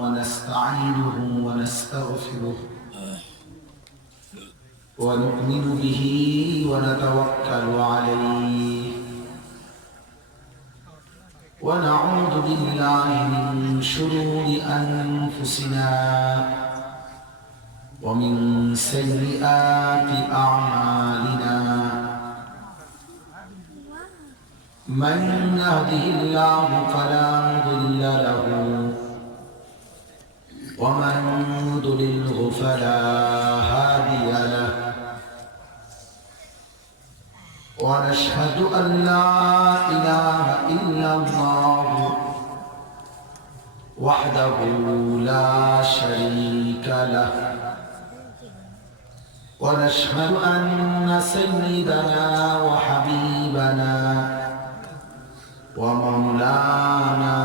ونستعينه ونستغفره ونؤمن به ونتوكل عليه ونعوذ بالله من شرور أنفسنا ومن سيئات أعمالنا من يهده الله فلا مضل له ومن يضلله فلا هادي له ونشهد أن لا إله إلا الله وحده لا شريك له ونشهد أن سيدنا وحبيبنا ومولانا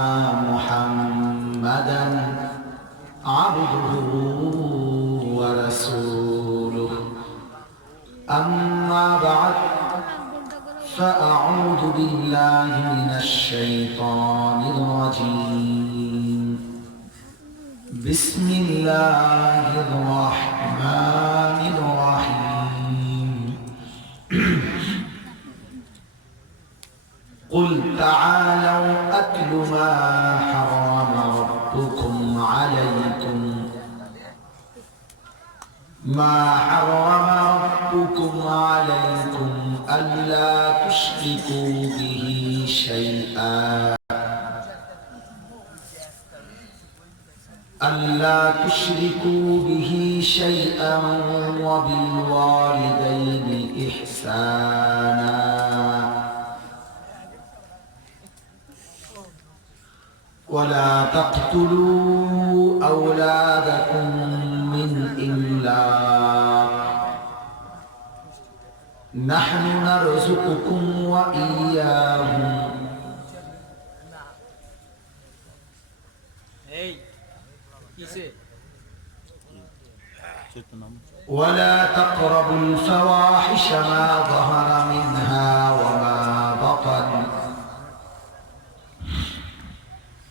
محمدا عبده ورسوله أما بعد فأعوذ بالله من الشيطان الرجيم بسم الله الرحمن الرحيم قل تعالوا أتل ما حرم ربكم عليكم ألا تشركوا به شيئا وبالوالدين إحسانا ولا تقتلوا أولادكم من إملاق نحن نرزقكم وإياهم ولا تقربوا الفواحش ما ظهر منها وما بطن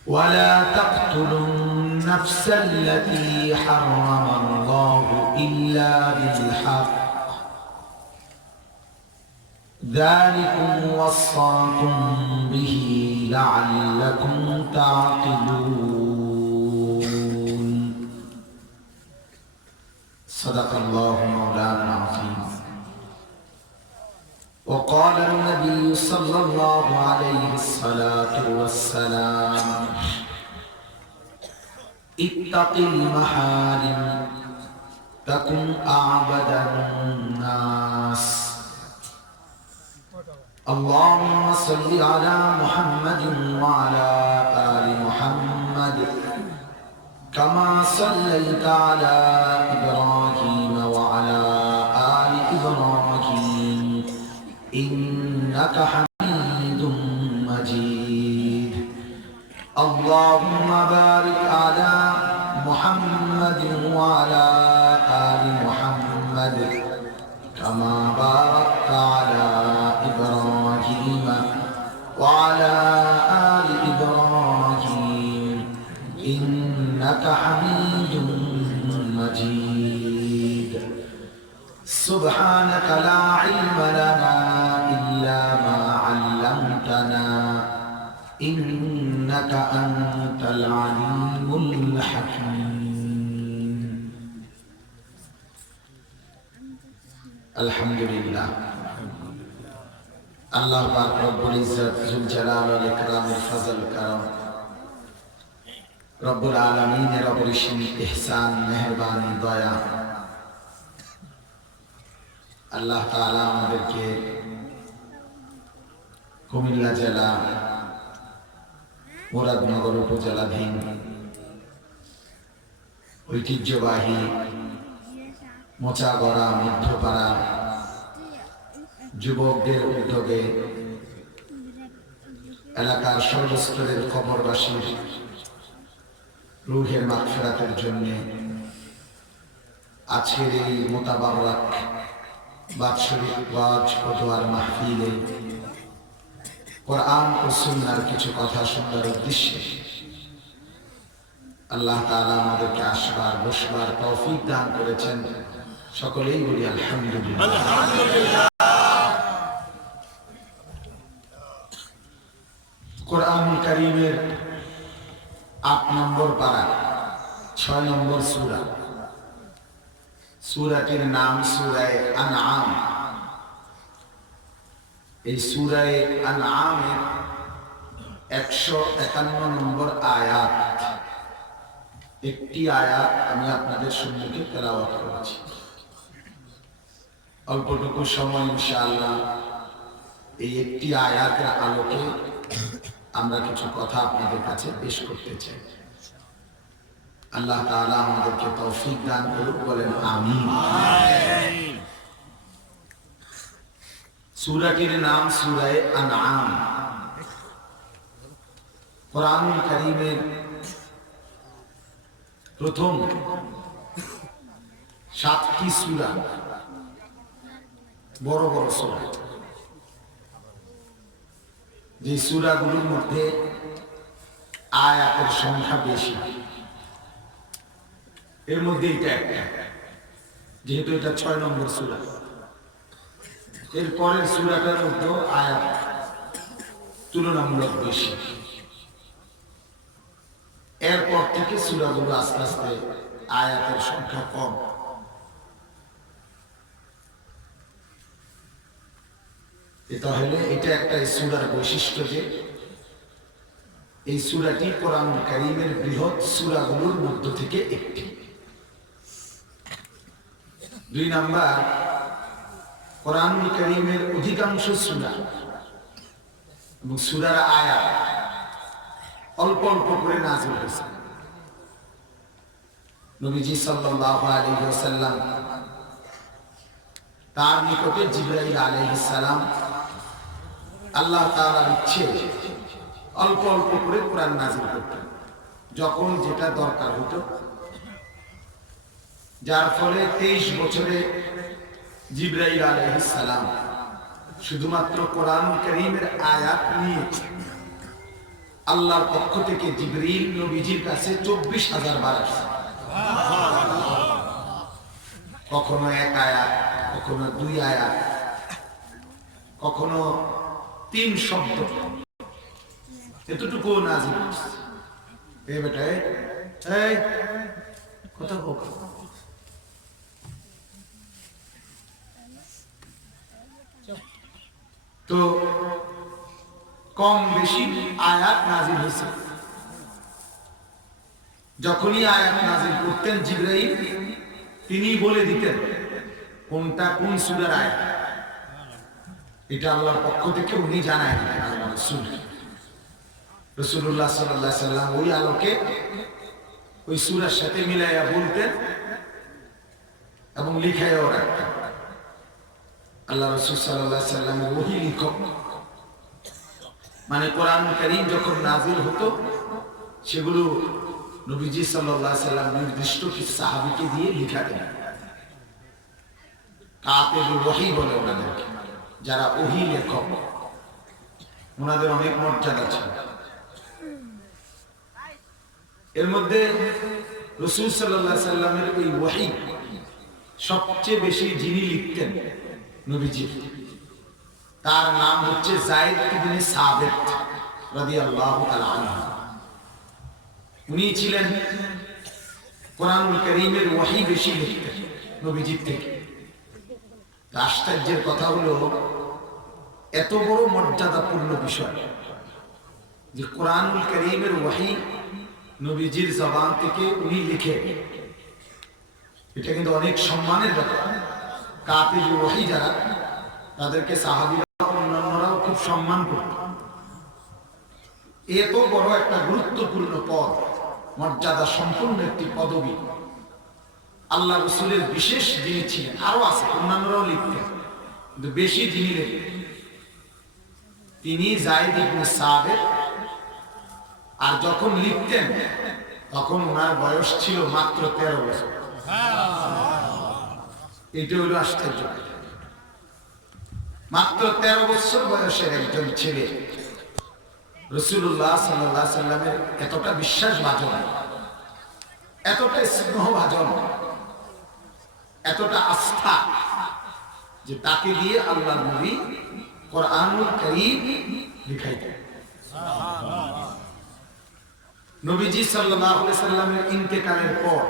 ولا تقتلوا النفس التي حرم الله إلا بالحق ذلكم وصاكم به لعلكم تعقلون صدق الله مولانا العظيم وقال النبي صلى الله عليه الصلاة والسلام اتق المحارم تكن أعبد الناس اللهم صل على محمد وعلى آل محمد كما صليت على إبراهيم وعلى آل إبراهيم إنك حميد مجيد اللهم بارك على محمد وعلى آل محمد كما باركت على إبراهيم وعلى آل إبراهيم إنك حميد مجيد سبحانك لا علم لنا إلا ما علمتنا إنك أنت العليم الحكيم الحمد لله الله পাক রব্বুল ইজ্জত জুল জালাল ওয়াল ইকরামের ফজল করম রব্বুল আলামিনের অপরিসীম ইহসান মেহেরবানি দয়া আল্লাহ তাআলা আমাদেরকে কুমিল্লা জেলা মুরাদনগর উপজেলাধীন ঐতিহ্যবাহী মোচাগড়া মধ্যপাড়া যুবকদের উদ্যোগে এলাকার সর্বস্তরের কবরবাসীর রূহের মাগফিরাতের জন্য আজকের এই মোতাবারক বাৎসরিক ওয়াজ ও দোয়ার মাহফিলে কোরআন ও সুন্নাহর কিছু কথা শোনার উদ্দেশ্যে আল্লাহ তাআলা আমাদেরকে আসবার বসবার তৌফিক দান করেছেন। সকলেই বলি আলহামদুলিল্লাহ। আলহামদুলিল্লাহ। কোরআনুল কারীমের 8 নম্বর পারা 6 নম্বর সূরা। সূরাটির নাম সূরায়ে আনআম। এই সূরায়ে আনআমের 151 নম্বর আয়াত। একটি আয়াত আমি আপনাদের সম্মুখে তেলাওয়াত করেছি। অল্পটুকু সময় ইনশাআল্লাহ এই একটি আয়াতের আলোকে আমরা কিছু কথা আপনাদের কাছে পেশ করতে চাই। আল্লাহ তাআলা আমাদেরকে তৌফিক দান করুক, বলেন আমিন। সূরাটির নাম সূরায়ে আনআম। কোরআনুল কারীমের প্রথম 7টি সূরা বড় বড় সূরা। যে সূরাগুলোর মধ্যে আয়াতের সংখ্যা বেশি, এর মধ্যে এটা একটা, যেহেতু এটা 6 নম্বর সূরা। এর পরের সূরাটার মধ্যে আয়াত তুলনামূলক বেশি। এরপর থেকে সূরাগুলো আস্তে আস্তে আয়াতের সংখ্যা কম। তাহলে এটা একটা সূরার বৈশিষ্ট্য যে এই সূরাটি কোরআনুল কারীমের বৃহৎ সূরাগুলোর মধ্য থেকে একটি। 2 নাম্বার, কোরআনুল কারীমের অধিকাংশ সূরা এবং সূরার আয়াত অল্প অল্প করে নাযিল হয়েছে। নবীজি সাল্লাল্লাহু আলাইহি ওয়াসাল্লাম তার নিকটে জিবরাইল আলাইহিস সালাম আল্লাহ তাআলার ইচ্ছে অল্প অল্প করে কোরআন নাযিল করতেন, যখন যেটা দরকার হতো। যার ফলে 23 বছরে জিবরাইল আলাইহিস সালাম শুধুমাত্র কোরআনুল কারীমের আয়াত নিয়ে আল্লাহর পক্ষ থেকে জিবরিল নবীজির কাছে 24,000 বার আসছে। কখনো 1 আয়াত, কখনো 2 আয়াত, কখনো 3 শব্দ, এতটুকু নাযিল হচ্ছে। এই বেটা এই কথা বল। তো কম বেশি আয়াত নাযিল হয়েছে। যখনই আয়াত নাযিল করতেন জিবরাইল, তিনি বলে দিতেন কোনটা কোন সূরার আয়াত। এটা আল্লাহর পক্ষ থেকে উনি জানায় দিতেন আল্লাহর রাসূল। রাসূলুল্লাহ সাল্লাল্লাহু আলাইহি সাল্লাম ওই আলোকে ওই সূরার সাথে মিলাইয়া বলতেন এবং লিখায়ও রাখতেন। আল্লাহ রাসূল সাল্লাল্লাহু আলাইহি সাল্লাম ওহী লিখক, মানে কোরআনুল কারীম যখন নাযিল হতো সেগুলো নবীজি সাল্লাল্লাহু আলাইহি সাল্লাম নির্দিষ্ট কিছু সাহাবীকে দিয়ে লিখাতেন। কাতিবুল ওহী বলে ওনাদেরকে, যারা ওহী লেখক। ওনাদের অনেক মর্যাদা ছিল। এর মধ্যে রাসূল সাল্লাল্লাহু আলাইহি সাল্লামের এই ওহী সবচেয়ে বেশি যিনি লিখতেন নবীজি, তার নাম হচ্ছে যায়েদ ইবনে সাবিত রাদিয়াল্লাহু তাআলা আনহু। উনি ছিলেন কোরআনুল কারীমের ওহী বেশি লিখতেন নবীজির থেকে। আশ্চর্যের কথা হলো, এত বড় মর্যাদাপূর্ণ বিষয় যে কোরআনুল কারীমের ওহী নবীজির জবান থেকে উনি লিখে, এটা কিন্তু অনেক সম্মানের ব্যাপার। কাতিবুল ওহী যারা, তাদেরকে সাহাবীরা অন্যান্যরাও খুব সম্মান করত। এত বড় একটা গুরুত্বপূর্ণ পদ, মর্যাদা সম্পন্ন একটি পদবী আল্লাহ রাসূলের বিশেষ যিনি ছিলেন। আরো আছে, অন্যান্যরাও লিখতেন, কিন্তু বেশি যিনি লিখতেন তিনি যায়েদ ইবনে সাবিত। আর যখন লিখতেন তখন ওনার বয়স ছিল মাত্র 13 বছর। এটা হলো আশ্চর্য। মাত্র 13 বছর বয়সের একজন ছেলে রাসূলুল্লাহ সাল্লাল্লাহু আলাইহি সাল্লামের এতটা বিশ্বাস বাঁচে। এতটা স্নেহভাজন, এতটা আস্থা যে তাকে দিয়ে আল্লাহর নবী কোরআনুল কারীম লিখাইতেন। নবীজি সাল্লাল্লাহু আলাইহি সাল্লামের ইন্তেকালের পর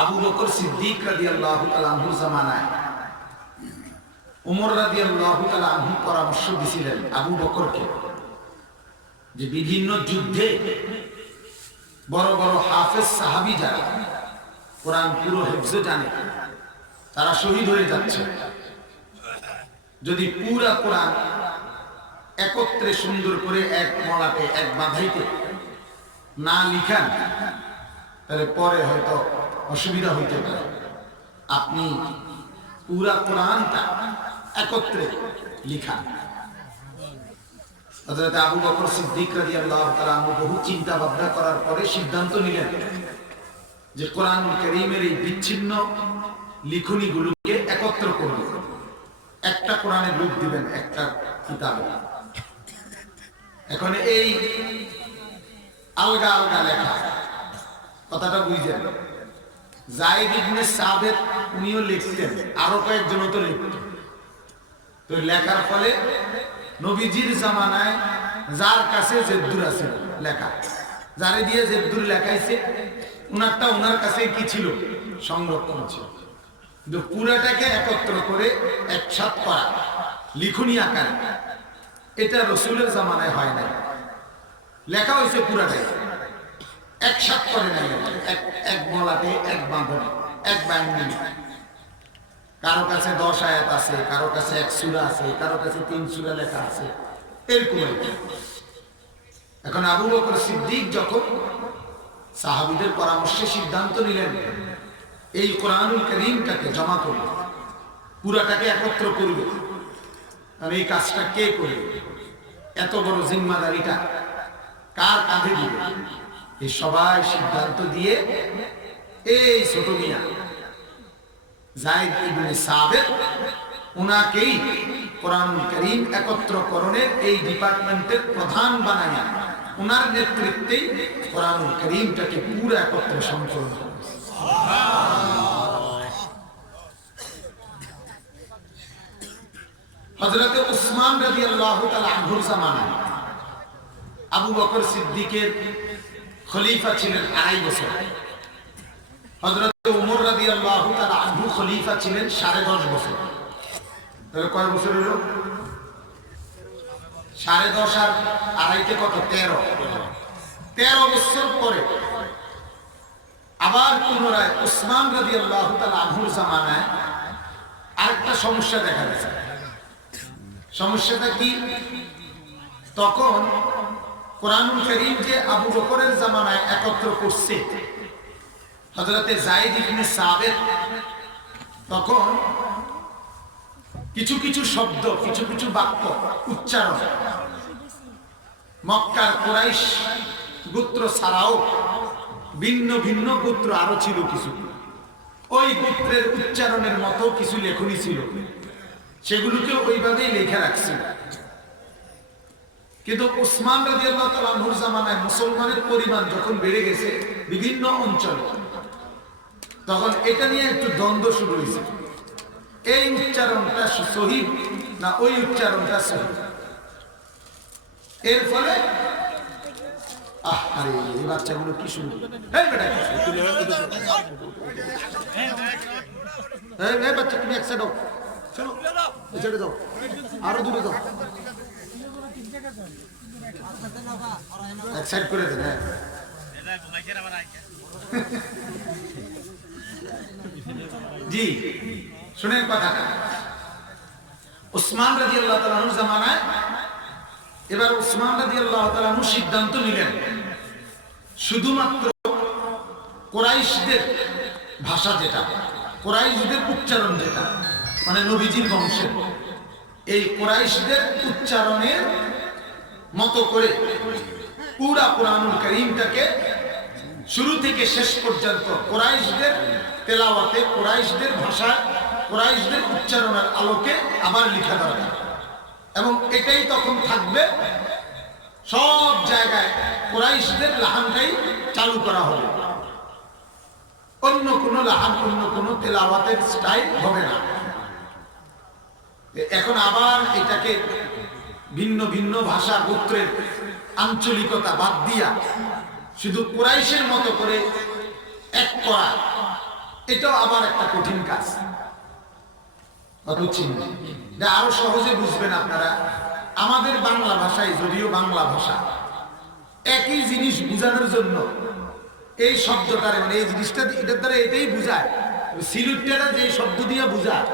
আবু বকর সিদ্দিক রাদিয়াল্লাহু তাআলা আনহু জামানায় ওমর রাদিয়াল্লাহু তাআলা আনহু পরামর্শ দিয়েছিলেন আবু বকরকে যে বিভিন্ন যুদ্ধে বড় বড় হাফেজ সাহাবী যারা কোরআন পুরো হিফজ জানে তারা শহীদ হয়ে যাচ্ছে, যদি পুরা কোরআন একত্রে সুন্দর করে এক মলাটে এক বাঁধাইতে না লিখান তাহলে পরে হয়তো অসুবিধা হইতে পারে। আপনি পুরা কোরআনটা একত্রে লিখান। হযরত আবু বকর সিদ্দিক রাদিয়াল্লাহু তাআলা বহু চিন্তা ভাবনা করার পরে সিদ্ধান্ত নিলেন যে কোরআনুল কারীমের এই বিচ্ছিন্ন লিখনিগুলোকে একত্র করবেন, একটা কোরআনের রূপ দিবেন একটা কিতাবে। এখন এই আলগা আলগা লেখা কথাটা বুঝলেন। যায়েদ ইবনে সাবিত উনিও লিখতেন, আরো কয়েকজনও তো লিখতেন। তো লেখার ফলে নবীজির জামানায় যার কাছে জেদ্দুর আছে লেখা, যারে দিয়ে জেদ্দুর লেখাইছে উনারটা উনার কাছে কি ছিল, সংরক্ষণ ছিল। কিন্তু পুরাটাকে একত্র করে একসাথ করা লিখনি আকারে, এটা রসুলের জামানায় হয় নাই। লেখা হয়েছে পুরাটাই, একসাথ করে নাই, এক মলাটে এক বাঁধনে এক বাইন্ডিং। কারো কাছে 10 আয়াত আছে, কারো কাছে 1 সূরা আছে, কারো কাছে 3 সূরা লেখা আছে, এরকম। এখন আবু বকর সিদ্দিক যখন সাহাবীদের পরামর্শে সিদ্ধান্ত নিলেন এই কোরআনুল কারীমটাকে জমা করবে, পুরাটাকে একত্র করবে, আর এই কাজটা কে করবে, এত বড় জিম্মাদারিটা কার কাঁধে দিবে, এই সবাই সিদ্ধান্ত দিয়ে এই ছোট মিয়া যায়েদ ইবনে সাবিত উনাকেই কোরআনুল কারীম একত্রকরণের এই ডিপার্টমেন্টের প্রধান বানায়া উনার নেতৃত্বেই কোরআনুল কারীমটাকে পুরো একত্রে সংকলন করে। হযরত উসমান রাদিয়াল্লাহু তাআলা আনহুর জামানায় আবু বকর সিদ্দিকের খলিফা ছিলেন 2.5 বছর। হযরত ওমর রাদিয়াল্লাহু তাআলা আনহু খলিফা ছিলেন 10.5 বছর। তাহলে কয় বছর হলো? 10.5 আর 2.5 কত? 13 বছর পরে আবার পুনরায় উসমান রাদিয়াল্লাহু তাআলা আনহুর জামানায় আরেকটা সমস্যা দেখা গেছে। সমস্যাটা কি? তখন কোরআনুল কারীম যে আবু বকরের জামানায় একত্র করছে হযরতে যায়েদ ইবনে সাবিত, তখন কিছু কিছু শব্দ, কিছু কিছু বাক্য উচ্চারণ মক্কার কুরাইশ গোত্র ছাড়াও ভিন্ন ভিন্ন গোত্র আরো ছিল কিছু, ওই গোত্রের উচ্চারণের মতো কিছু লেখনী ছিল, সেগুলোকে ওইভাবেই লেখা রাখছিল। কিন্তু উসমান রাদিয়াল্লাহু তাআলা আনহুর জামানায় মুসলমানের পরিমাণ যখন বেড়ে গেছে বিভিন্ন অঞ্চলে, তখন এটা নিয়ে একটু দ্বন্দ্ব শুরু হয়েছে, এই উচ্চারণটা সহিহ না ওই উচ্চারণটা সহিহ। এর ফলে আরে এই বাচ্চাগুলো কি শুরু করলো, এই বেটা কি শুরু করলো, এই বাচ্চা তুমি এক সাইড দাও, চলো এই সাইডে দাও, আরো দূরে দাও, এক সাইড করে দেন। হ্যাঁ জি শুনেন কথাটা। উসমান রাদিয়াল্লাহু তাআলা আনহুর জামানায় এবার উসমান রাদিয়াল্লাহু তাআলা আনহু সিদ্ধান্ত নিলেন শুধুমাত্র কুরাইশদের ভাষা যেটা, কুরাইশদের উচ্চারণ যেটা, মানে নবীজির বংশের এই কুরাইশদের উচ্চারণের মতো করে পুরা কোরআনুল কারীমটাকে শুরু থেকে শেষ পর্যন্ত কুরাইশদের তেলাওয়াতে, কুরাইশদের ভাষায়, কুরাইশদের উচ্চারণের আলোকে আবার লিখা দরকার। এবং এটাই তখন থাকবে সব জায়গায় কুরাইশদের লাহানটাই চালু করা হবে, অন্য কোনো লাহান, অন্য কোনো তেলাওয়াতের স্টাইল হবে না। এখন আবার এটাকে ভিন্ন ভিন্ন ভাষা গোত্রের আঞ্চলিকতা বাদ দিয়া শুধু কুরাইশের মতো করে এক করা, এটাও আবার একটা কঠিন কাজ। আরো সহজে বুঝবেন আপনারা, আমাদের বাংলা ভাষায়, যদিও বাংলা ভাষা, একই জিনিস বোঝানোর জন্য এই শব্দটার, মানে এই জিনিসটা এটার দ্বারা এটাই বোঝায়। সিলেটেরা যে শব্দ দিয়ে বোঝায়,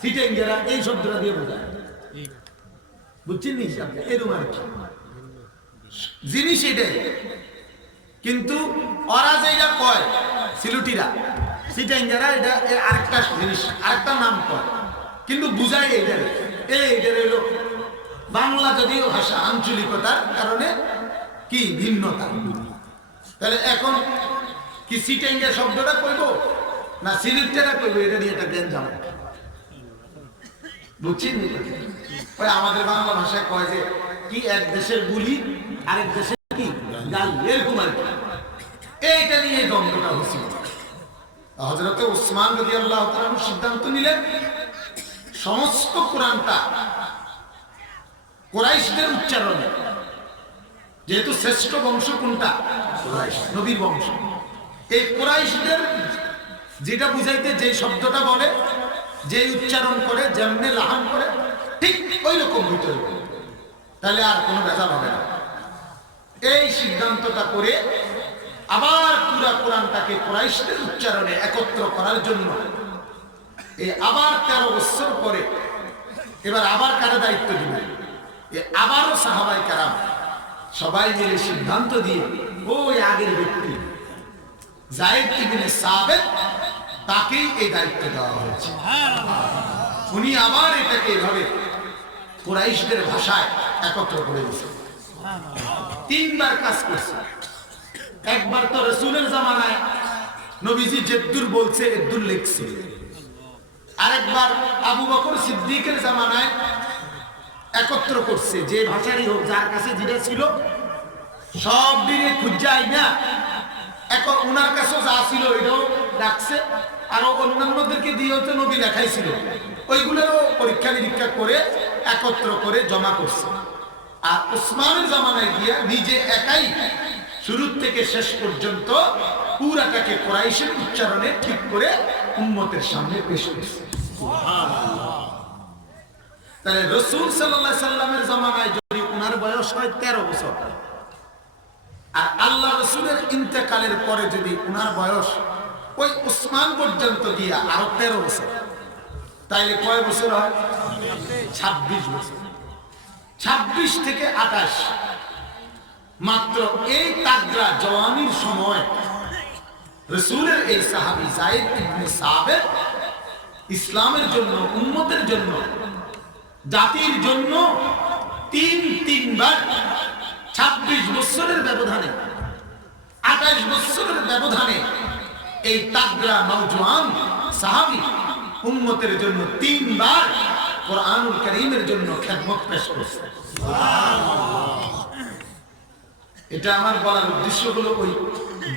সিটেঙ্গেরা এই শব্দটা দিয়ে বোঝায়, বুঝছেন নি? এরকম আর কি জিনিস এটাই, কিন্তু ওরা যেটা কয় সিলুটিরা, সিটেঙ্গেরা, এটা আরেকটা জিনিস, আরেকটা নাম কয়, কিন্তু বুঝায় এইটার। এইটার হলো বাংলা যদিও ভাষা, আঞ্চলিকতার কারণে কি ভিন্নতা। তাহলে এখন কি সিটেঙ্গা শব্দটা কইব না সিলেটেরা কইব, এটা নিয়ে একটা জ্ঞান যাবে, বুঝছেন? আমাদের বাংলা ভাষায় কয় যে কি এক দেশের বুলি আরেক দেশের কি গাল, এরকম আর কি। এইটা নিয়ে দ্বন্দ্বটা হচ্ছিল। হযরত ওসমান রাদিয়াল্লাহু তাআলা সিদ্ধান্ত নিলেন সমস্ত কোরআনটা কুরাইশদের উচ্চারণে, যেহেতু শ্রেষ্ঠ বংশ কোনটা? নবীর বংশ। এই কুরাইশদের যেটা বুঝাইতে যে শব্দটা বলে, যে উচ্চারণ করে, যেমনে লাহান করে, ঠিক ওই রকম হইতে হবে, তাহলে আর কোনো ভেজাল হবে না। এই সিদ্ধান্তটা করে আবার পুরা কোরআনটাকে কুরাইশদের উচ্চারণে একত্র করার জন্য এই আবার 13 বছর পরে এবার আবার কারা দায়িত্ব দিবে? আবারও সাহাবায়ে কেরাম সবাই মিলে সিদ্ধান্ত দিয়ে ওই আগের ব্যক্তি যায়েদ ইবনে সাবিত, তাকেই এই দায়িত্ব দেওয়া হয়েছে। উনি আবার এটাকে এভাবে কুরাইশদের ভাষায় একত্র করে দিয়েছেন। 3 বার কাজ করছে। একবার তো রাসূলের জামানায় নবীজি যেদ্দুর বলছে এদ্দুর লিখছে, আরেকবার আবু বকর সিদ্দিকের জামানায় একত্র করছে, যে ভাষারই হোক, যার কাছে যেটা ছিল সব দিনে খুঁজাই না, এখন ওনার কাছেও যা ছিল এটাও রাখছে, আরো অন্যান্যদেরকে দিয়ে হচ্ছে নবী লেখাইছিল, ওইগুলোরও পরীক্ষা নিরীক্ষা করে একত্র করে জমা করছে। আর ওসমানের জামানায় গিয়া নিজে একাই শুরু থেকে শেষ পর্যন্ত পুরাটাকে কুরাইশের উচ্চারণে ঠিক করে উম্মতের সামনে পেশ করছে। তাহলে রাসূল সাল্লাল্লাহু আলাইহি সাল্লামের জামানায় যদি ওনার বয়স হয় 13 বছর, আর আল্লাহ রাসূলের ইন্তেকালের পরে যদি ওনার বয়স ওই ওসমান পর্যন্ত দিয়া আরো 13 বছর, তাইলে কয় বছর হয়? 26 বছর। 26 থেকে 28, মাত্র এই তাগড়া জওয়ানির সময় রাসূলের এই সাহাবী যায়েদ ইবনে সাবিত ইসলামের জন্য, উম্মতের জন্য, জাতির জন্য 3 বার 26 বছরের ব্যবধানে, 28 বছরের ব্যবধানে এই তাগড়া নওজোয়ান সাহাবী উম্মতের জন্য 3 বার কোরআনুল কারীমের জন্য খেদমত পেশ করছে। এটা আমার বলার উদ্দেশ্য হলো ওই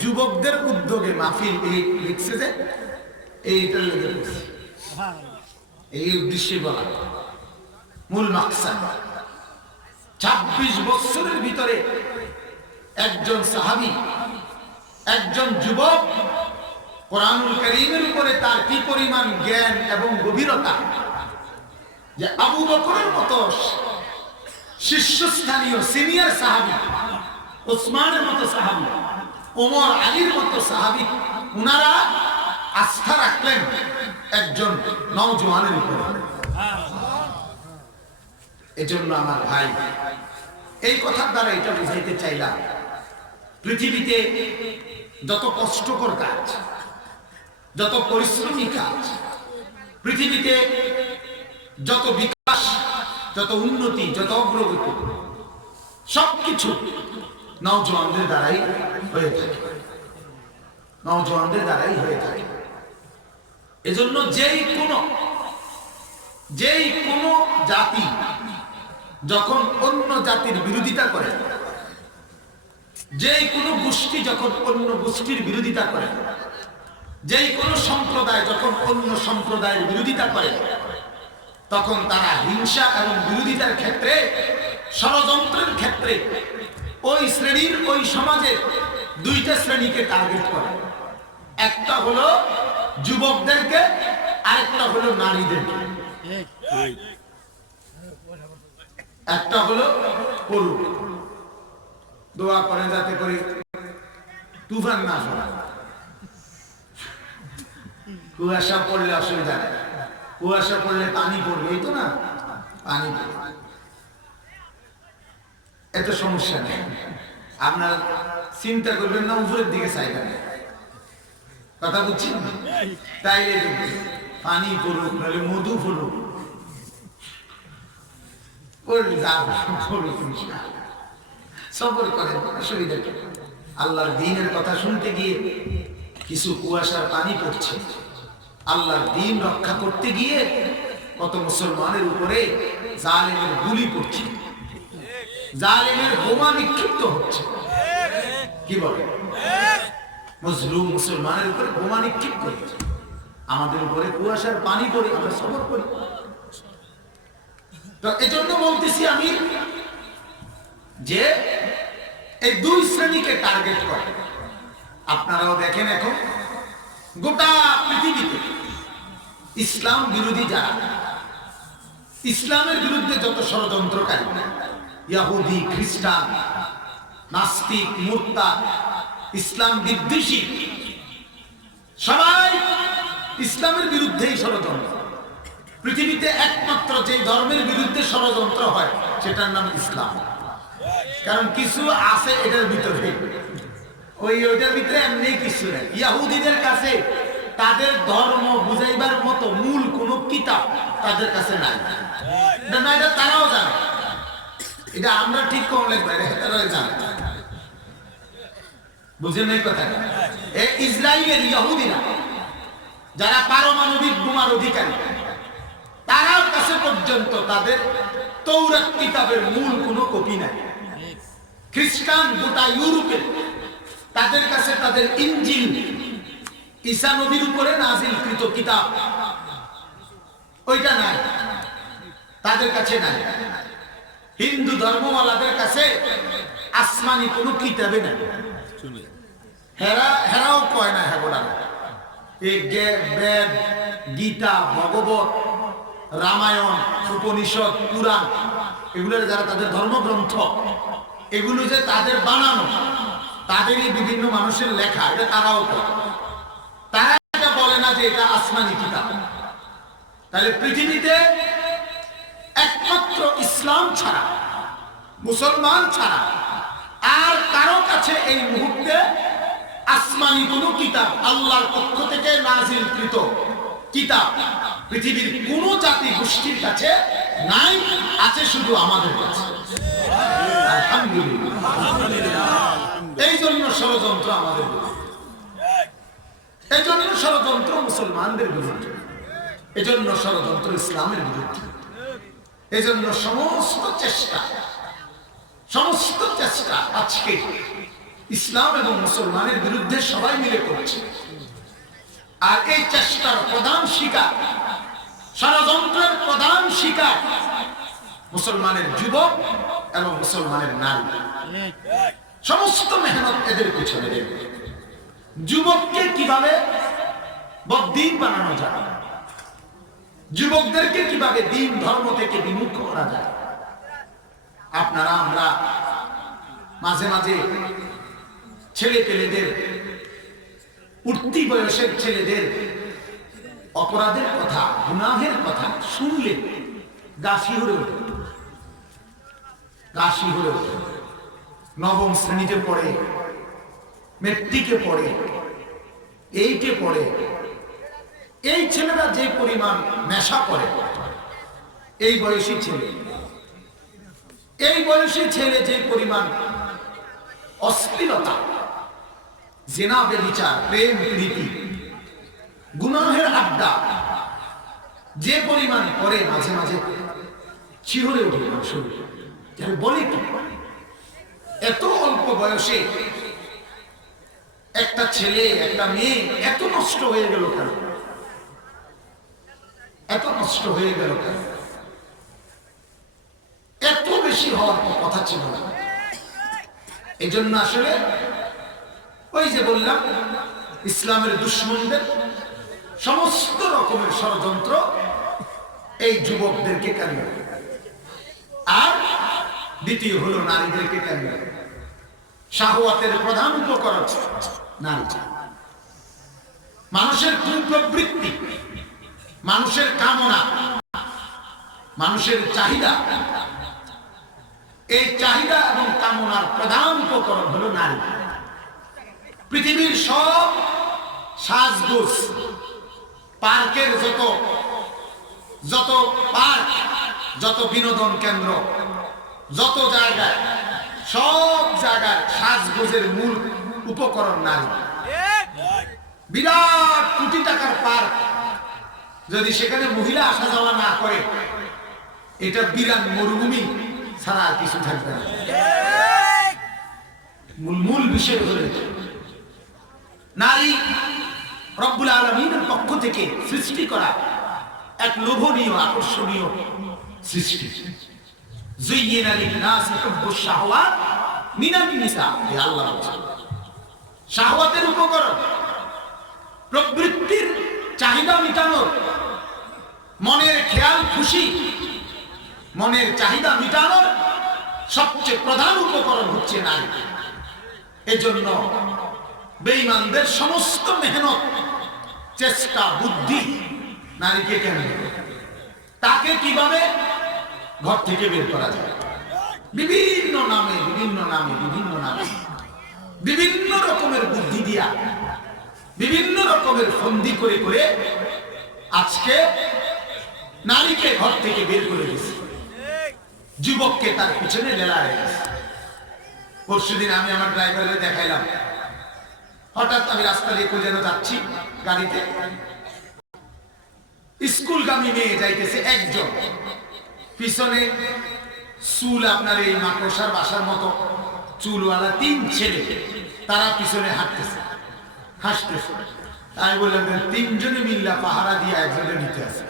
যুবকদের উদ্যোগে মাহফিল এই লিখছে যে এইটা লেগে পড়ছে, এই উদ্দেশ্যে বলা মূল মাকসাদ। 26 বছরের ভিতরে একজন সাহাবী, একজন যুবক কোরআনুল কারীমের উপরে তার কি পরিমাণ জ্ঞান এবং গভীরতা, যে আবু বকরের মতো শীর্ষস্থানীয় সিনিয়র সাহাবী, ওসমানের মতো সাহাবী, ওমর আলীর মতো সাহাবী, উনারা আস্থা রাখলেন একজন নওজোয়ানের উপরে। এজন্য আমার ভাই, এই কথার দ্বারা এটা বুঝাইতে চাইলাম, পৃথিবীতে যত কষ্টকর কাজ, যত পরিশ্রমী কাজ, পৃথিবীতে যত বিকাশ, যত উন্নতি, যত অগ্রগতি, সবকিছু নওজোয়ানদের দ্বারাই হয়ে থাকে, নওজোয়ানদের দ্বারাই হয়ে থাকে। এজন্য যেই কোনো জাতি যখন অন্য জাতির বিরোধিতা করে, যে কোনো গোষ্ঠী যখন অন্য গোষ্ঠীর বিরোধিতা করে, যে কোনো সম্প্রদায় যখন অন্য সম্প্রদায়ের বিরোধিতা করে, তখন তারা হিংসা এবং বিরোধিতার ক্ষেত্রে, ষড়যন্ত্রের ক্ষেত্রে ওই শ্রেণীর, ওই সমাজের দুইটা শ্রেণীকে টার্গেট করে। একটা হলো যুবকদেরকে, আরেকটা হলো নারীদেরকে। একটা হলো পুরুষ। দোয়া করেন যাতে করে তুফান না হয়। কুয়াশা পড়লে অসুবিধা নেই, কুয়াশা পড়লে পানি পড়বে, এই তো না, পানি এত সমস্যা নেই। আপনার চিন্তা করবেন না, উপরের দিকে চাইবেন, কথা বুঝছি, তাইলে দেখবেন পানি পড়ুক, নাহলে মধু পড়ুক, সবর করেন, অসুবিধা কি? আল্লাহর দ্বীনের কথা শুনতে গিয়ে কিছু কুয়াশার পানি পড়ছে, আল্লাহর দ্বীন রক্ষা করতে গিয়ে কত মুসলমানের উপরে জালেমের গুলি পড়ছে, জালেমের বোমা নিক্ষিপ্ত হচ্ছে। কি বলে? মজলুম মুসলমানের উপরে বোমা নিক্ষিপ্ত হচ্ছে, আমাদের উপরে কুয়াশার পানি পড়ে, আমরা সবর করি। তো এজন্য বলতেছি আমি যে এই দুই শ্রেণীকে টার্গেট করে। আপনারাও দেখেন এখন গোটা পৃথিবীতে ইসলাম বিরোধী যারা, ইসলামের বিরুদ্ধে যত ষড়যন্ত্রকারী, ইহুদি, খ্রিস্টান, নাস্তিক, মুরতাদ, ইসলাম বিদ্বেষী, সবাই ইসলামের বিরুদ্ধেই ষড়যন্ত্র। পৃথিবীতে একমাত্র যে ধর্মের বিরুদ্ধে ষড়যন্ত্র হয় সেটার নাম ইসলাম। কারণ কিছু আছে এটার ভিতরে, ওইটার ভিতরে এমনি কিছু নেই। ইহুদিদের কাছে তাদের ধর্ম বুঝাইবার মতো মূল কোন কিতাব তাদের কাছে নাই, না, এটা তারাও জানে। এটা আমরা ঠিক কম লাগবে, তারাও জানে। বুঝেন এই কথা? ইসরায়েলের ইহুদিরা যারা পারমাণবিক বোমার অধিকারী, তারার কাছে পর্যন্ত তাদের তৌরাত কিতাবের মূল কোনো কপি নাই। খ্রিস্টান গোটা ইউরোপে তাদের কাছে তাদের ইনজিল, ঈসা নবীর উপরে নাজিলকৃত কিতাব, ওইটা নাই, তাদের কাছে নাই। হিন্দু ধর্মওয়ালাদের কাছে আসমানি কোনো কিতাবে নাই। হেরাও কয় না, হ্যাঁ বলা এই বেদ, গীতা, ভগবত, রামায়ণ, উপনিষদ, পুরাণ, এগুলোর যারা তাদের ধর্মগ্রন্থ, এগুলো যে তাদের বানানো, তাদেরই বিভিন্ন মানুষের লেখা, এটা তারাও করে। তারা এটা বলে না যে এটা আসমানি কিতাব। তাহলে পৃথিবীতে একমাত্র ইসলাম ছাড়া, মুসলমান ছাড়া আর কারো কাছে এই মুহূর্তে আসমানি কোন কিতাব, আল্লাহর পক্ষ থেকে নাজিলকৃত কিতাব পৃথিবীর কোন জাতি গোষ্ঠীর কাছে নাই, আছে শুধু আমাদের কাছে। এই জন্য ষড়যন্ত্র আমাদের বিরুদ্ধে, এই জন্য ষড়যন্ত্র মুসলমানদের বিরুদ্ধে, এই জন্য ষড়যন্ত্র ইসলামের বিরুদ্ধে। এই জন্য সমস্ত চেষ্টা আজকে ইসলাম এবং মুসলমানের বিরুদ্ধে সবাই মিলে করছে। আর এই চেষ্টার প্রধান শিকার, ষড়যন্ত্রের প্রধান শিকার মুসলমানের যুবক এবং মুসলমানের নারী। সমস্ত মেহনত এদের পিছনে দেবে। যুবককে কিভাবে বদ্দিন বানানো যায়, যুবকদেরকে কিভাবে দিন ধর্ম থেকে বিমুখ করা যায়। আপনারা, আমরা মাঝে মাঝে ছেলে পেলেদের, উঠতি বয়সের ছেলেদের অপরাধের কথা, গুনাহের কথা শুনলে গা শিহরে ওঠে, গা শিহরে ওঠে। নবম শ্রেণীতে পড়ে, মেট্রিকে পড়ে, এইটে পড়ে, এই ছেলেরা যে পরিমাণ নেশা করে, এই বয়সী ছেলে, এই বয়সী ছেলে যে পরিমাণ অশ্লীলতা, জিনা, ব্যভিচার, প্রেম, প্রীতি, গুনাহের আড্ডা যে পরিমাণ করে, মাঝে মাঝে শিহরে ওঠে শরীর। বলে কি এত অল্প বয়সে একটা ছেলে একটা মেয়ে এত নষ্ট হয়ে গেল কেন? এত নষ্ট হয়ে গেল কেন? এত বেশি হওয়ার কথা ছিল না। এই জন্য আসলে ওই যে বললাম, ইসলামের দুশমনদের সমস্ত রকমের ষড়যন্ত্র এই যুবকদেরকে কেন্দ্র, আর দ্বিতীয় হলো নারীদেরকে কেন্দ্র। শাহওয়াতের প্রধান উপকরণ নারী। মানুষের প্রবৃত্তি, মানুষের কামনা, মানুষের চাহিদা, এই চাহিদা এবং কামনার প্রধান উপকরণ হলো নারী। পৃথিবীর সব সাজগোজ, পার্কের যত পার্ক, যত বিনোদন কেন্দ্র, যত জায়গায়, সব জায়গায় সাজগোজের মূল উপকরণ নারী। বিরাট কোটি টাকার পার্ক, যদি সেখানে মহিলা আসা যাওয়া না করে, এটা বিরাট মরুভূমি ছাড়া আর কিছু থাকবে না। মূল বিষয় হল নারী রব্বুল আলামিনের পক্ষ থেকে সৃষ্টি করা এক লোভনীয় আকর্ষণীয় সৃষ্টি। যুয়্যিনা লিন-নাসি হুব্বুশ শাহওয়াত মিনান নিসা, এই আল্লাহ বলেন। শাহওয়াতের উপকরণ, প্রবৃত্তির চাহিদা মেটানোর, মনের খেয়াল খুশি, মনের চাহিদা মেটানোর সবচেয়ে প্রধান উপকরণ হচ্ছে নারী। এজন্য বেঈমানদের সমস্ত মেহনত, চেষ্টা, বুদ্ধি নারীকে কেন্দ্র করে। তাকে কিভাবে ঘর থেকে বের করা যায়, বিভিন্ন নামে বিভিন্ন নামে বিভিন্ন নামে বিভিন্ন রকমের বুদ্ধি দিয়া, বিভিন্ন রকমের ফন্দি করে করে আজকে নারীকে ঘর থেকে বের করে দিচ্ছে, যুবককে তার পিছনে লেলায় গেছে। পরশুদিন আমি আমার ড্রাইভারে দেখাইলাম, হঠাৎ আমি রাস্তা দিয়ে যেন যাচ্ছি গাড়িতে, স্কুলগামী মেয়ে যাইতেছে একজন, পিছনে চুল আপনার এই মাকড়সার বাসার মতো চুলওয়ালা 3 ছেলে, তারা পিছনে হাঁটতেছে, হাসতেছে। আমি বললাম 3 জনে মিল্লা পাহারা দিয়ে একজনে নিতে আছে।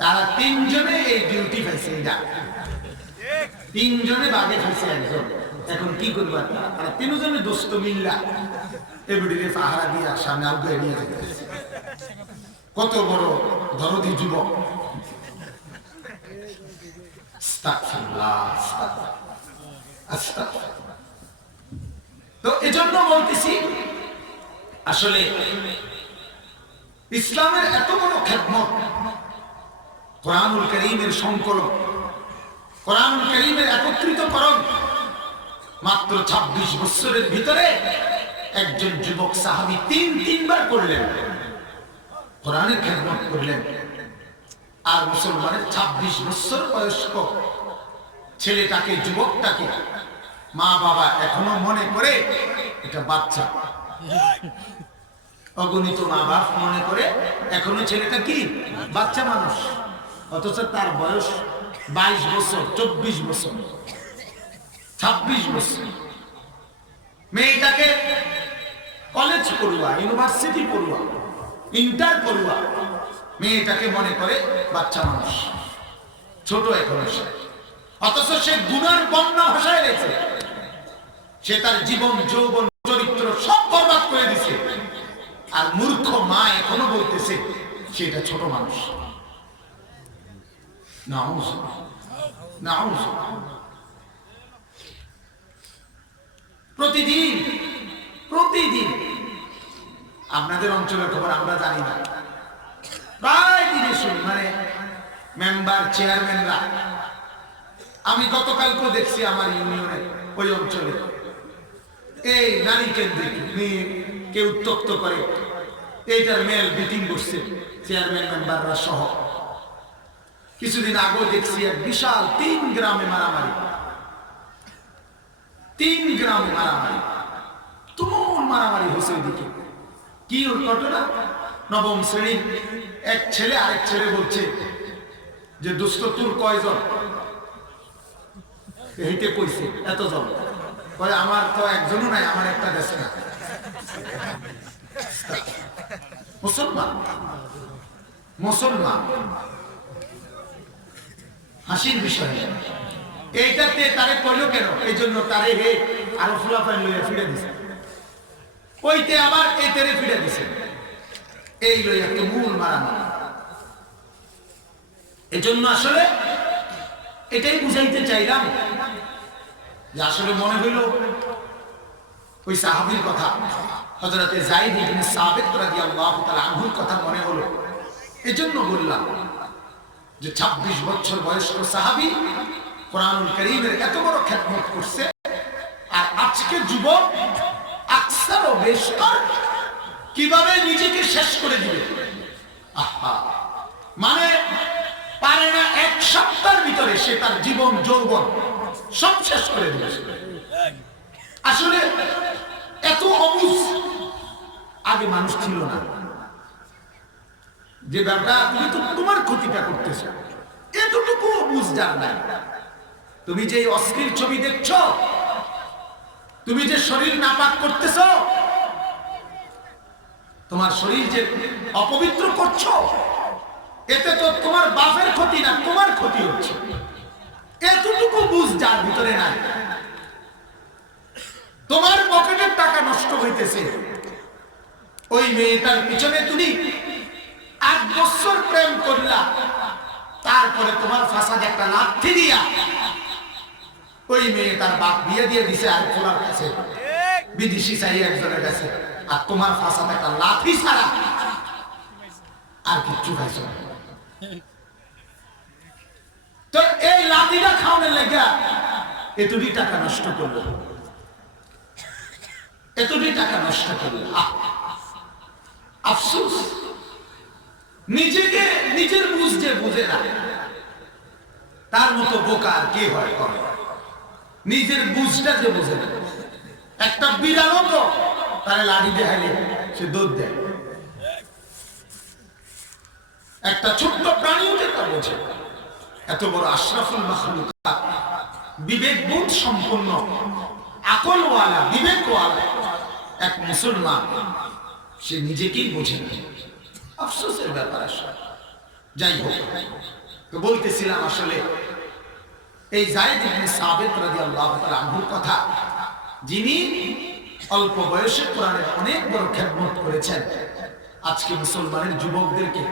তারা 3 জনে এই ডিউটি পাইছে, 3 জনে বাগে ফেলছে একজন। এখন কি করবো, তারা 3 জনে দোস্ত মিল্লা এবিডিকে পাহারা দিয়ে সামনে আগে নিয়ে যেতে। কত বড় দরদি যুবক! তো এজন্য বলতেছি, আসলে ইসলামের এত বড় খেদমত, কোরআনুল কারীমের সংকলন, কোরআনুল কারীমের একত্রিতকরণ মাত্র 26 বছরের ভিতরে একজন যুবক সাহাবী 3 বার করলেন, কোরআনের খেদমত করলেন। আর মুসলমানের 26 বছর বয়স্ক ছেলেটাকে, যুবকটাকে মা বাবা এখনো মনে করে এটা বাচ্চা। অগণিত মা বাপ মনে করে এখনো ছেলেটা কি বাচ্চা মানুষ, অথচ তার বয়স 22 বছর, 24 বছর, 26 বছর। মেয়েটাকে কলেজ পড়ুয়া, ইউনিভার্সিটি পড়ুয়া, ইন্টার পড়ুয়া, মেয়েটাকে মনে করে বাচ্চা মানুষ, ছোট এখন। অথচ সে গুনার বন্যা ভাষায় রয়েছে, সে তার জীবন, যৌবন, চরিত্র সব বরবাদ করে দিছে। আর মূর্খ মা এখনো বলতেছে সেটা ছোট মানুষ। প্রতিদিন প্রতিদিন আপনাদের অঞ্চলের খবর আমরা জানি না, প্রায় দিনে শুনি, মানে মেম্বার, চেয়ারম্যানরা। আমি গতকালকেও দেখছি আমার ইউনিয়নের ওই অঞ্চলে এই নারী কেন্দ্রিক মেয়েকে উত্তক্ত করে এইটার মেল মিটিং করছে চেয়ারম্যান মেম্বাররা সহ। কিছুদিন আগেও দেখছি এক বিশাল 3 গ্রামে মারামারি, 3 গ্রামে মারামারি, তুমুল মারামারি হয়েছে। ওইদিকে কি ওর ঘটনা, নবম শ্রেণীর এক ছেলে আরেক ছেলে বলছে যে দোস্ত তোর কয়জন? এইতে কইছে এতজন, কয় আমার তো একজনও নাই, আমার একটা দেশ না। মুসলমান মুসলমান হাসির বিষয় এইটাতে তারে কইল কেন? এই জন্য তারে হে আরো ফুলাফাই লইয়া ফিরে দিছে, ওইতে আবার এই তেরে ফিরে দিছে, এই লইয়া তো মূল মারামারি। এই জন্য আসলে এটাই বুঝাইতে চাইলাম যে আসলে মনে হইল ওই সাহাবীর কথা, হযরতে যায়েদ ইবনে সাবিত রাদিয়াল্লাহু তাআলা আনহুর কথা মনে হলো। এজন্য বললাম যে 26 বছর বয়স্ক সাহাবী কোরআনুল কারীমের এত বড় খেদমত করছে, আর আজকে যুবক আকসার ও বেশকর কিভাবে নিজেকে শেষ করে দিবে। আহা, মানে পারে না এক সপ্তাহের ভিতরে সে তার জীবন যৌবন সব শেষ করে দিবে। আসলে এত অবুঝ আগে মানুষ ছিল না, যে ব্যাপারটা তুমি তো তোমার ক্ষতিটা করতেছো, এতটুকু অবুঝ যার নাই। তুমি যে অশ্লীল ছবি দেখছো, তুমি যে শরীর নাপাক করতেছো, তোমার শরীর যে অপবিত্র করছো, এতে তো তোমার বাপের ক্ষতি না, তোমার ক্ষতি হচ্ছে। এতটুকু বুঝ যার ভিতরে নাই। তোমার পকেটের টাকা নষ্ট হইতেছে, ওই মেয়েটার পিছনে তুমি 8 বছর প্রেম করলা, তারপরে তোমার ফাসাদ একটা লাথি দিয়া ওই মেয়েটার বাপ বিয়ে দিয়ে দিছে আর খোলার কাছে, বিদেশি চাই একজনের কাছে, আর তোমার ফাসাদ একটা লাথি ছাড়া আর কিচ্ছু খাইছো না। তো এই লাঠিটা খাওয়ানোর লেগে এতটি টাকা নষ্ট করলো, এতটি টাকা নষ্ট করলো। আফসোস, নিজেকে নিজের বুঝ যে বুঝে না, তার মতো বোকা আর কে হয় করে? নিজের বুঝটা যে বুঝে না। একটা বিড়ালও তো তারে লাঠি দেখাইলে সে দৌড় দেয়, একটা ছোট্ট প্রাণীও যেটা বোঝে। এত বড় আশরাফুল মাখলুকাত, বিবেকবোধ সম্পন্ন, আকলওয়ালা, বিবেকওয়ালা এক মুসলমান, সে নিজেকেই বোঝে না। আফসোসের ব্যাপার। আসলে যাই হোক, তো বলতেছিলাম আসলে এই যায়েদ ইবনে সাবিত রাদিয়াল্লাহু তাআলা আনহুর কথা, যিনি অল্প বয়সে কোরআনের অনেক বড় খেদমত করেছেন। আজকে মুসলমানের যুবকদেরকে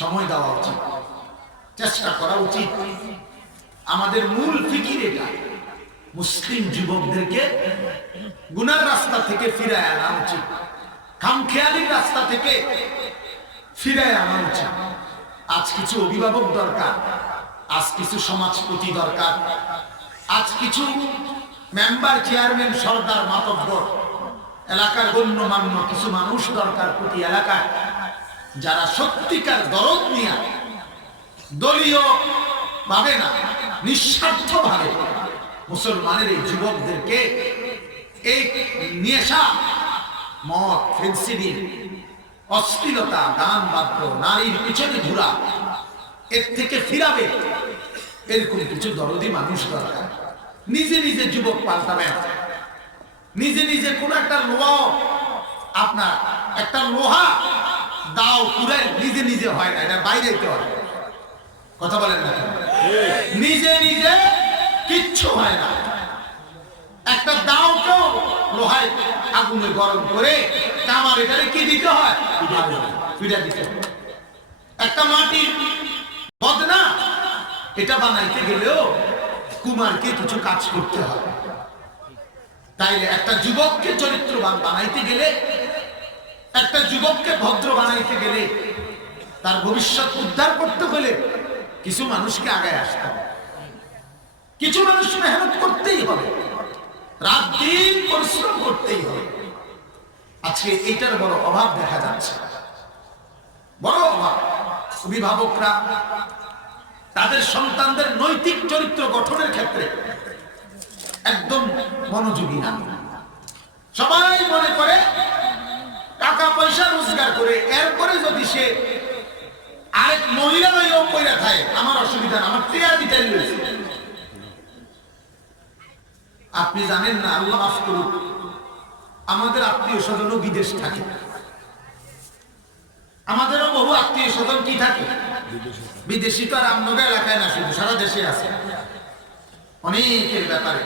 সময় দেওয়া উচিত, চেষ্টা করা উচিত। আমাদের মূল ফিকির এটা, মুসলিম যুবকদেরকে গুনার রাস্তা থেকে ফিরায় আনা উচিত, খামখেয়ালির রাস্তা থেকে ফিরায় আনা উচিত। আজ কিছু অভিভাবক দরকার, আজ কিছু সমাজপতি দরকার, আজ কিছু মেম্বার, চেয়ারম্যান, সরদার, মাতব্বর, এলাকার গণ্যমান্য কিছু মানুষ দরকার প্রতি এলাকায়, যারা সত্যিকার দরদ নিয়ে দলীয় ভাবে না, নিঃস্বার্থ ভাবে মুসলমানের এই যুবকদেরকে এই নেশা, মদ, ফেন্সিডিল, অশ্লীলতা, গান বাদ্য, নারীর পিছনে ঘোরা, এর থেকে ফিরাবে, এরকম কিছু দরদি মানুষ দরকার। নিজে নিজে যুবক পাল্টাবে না, নিজে নিজে কোন একটা লোহা, আপনার একটা লোহা দাও পুরাই নিজে নিজে হয় না, এটা বাইরেতে হয়। কথা বলেন না, নিজে নিজে কিচ্ছু হয় না। একটা দাওকেও লোহায় আগুনে গরম করে কামার এটারে কি দিতে হয়? পিঠা দিতে হয়। একটা মাটির বদনা, এটা বানাইতে গেলেও কুমারকে কিছু কাজ করতে হয়। তাইলে একটা যুবককে চরিত্রবান বানাইতে গেলে, একটা যুবককে ভদ্র বানাইতে গেলে, তার ভবিষ্যৎ উদ্ধার করতে হলে কিছু মানুষকে আগায় আসতে হবে, কিছু মানুষ মেহনত করতেই হবে, রাত দিন পরিশ্রম করতেই হবে। আজকে এইটার বড় অভাব দেখা যাচ্ছে, বড় অভাব। অভিভাবকরা তাদের সন্তানদের নৈতিক চরিত্র গঠনের ক্ষেত্রে একদম মনোযোগী না। সবাই মনে করে টাকা পয়সা রোজগার করে এরপরে যদি সে আরেক মহিলা লইও কইরা খায়, আমার অসুবিধা না, আমার টেয়ার দিতে রয়েছে। আপনি জানেন না, আল্লাহ মাফ করুক, আমাদের আত্মীয় স্বজনও বিদেশ থাকে, আমাদেরও বহু আত্মীয় স্বজন কি থাকে বিদেশি। তো আর আমনগা এলাকায় না, শুধু সারা দেশে আছে। অনেকের ব্যাপারে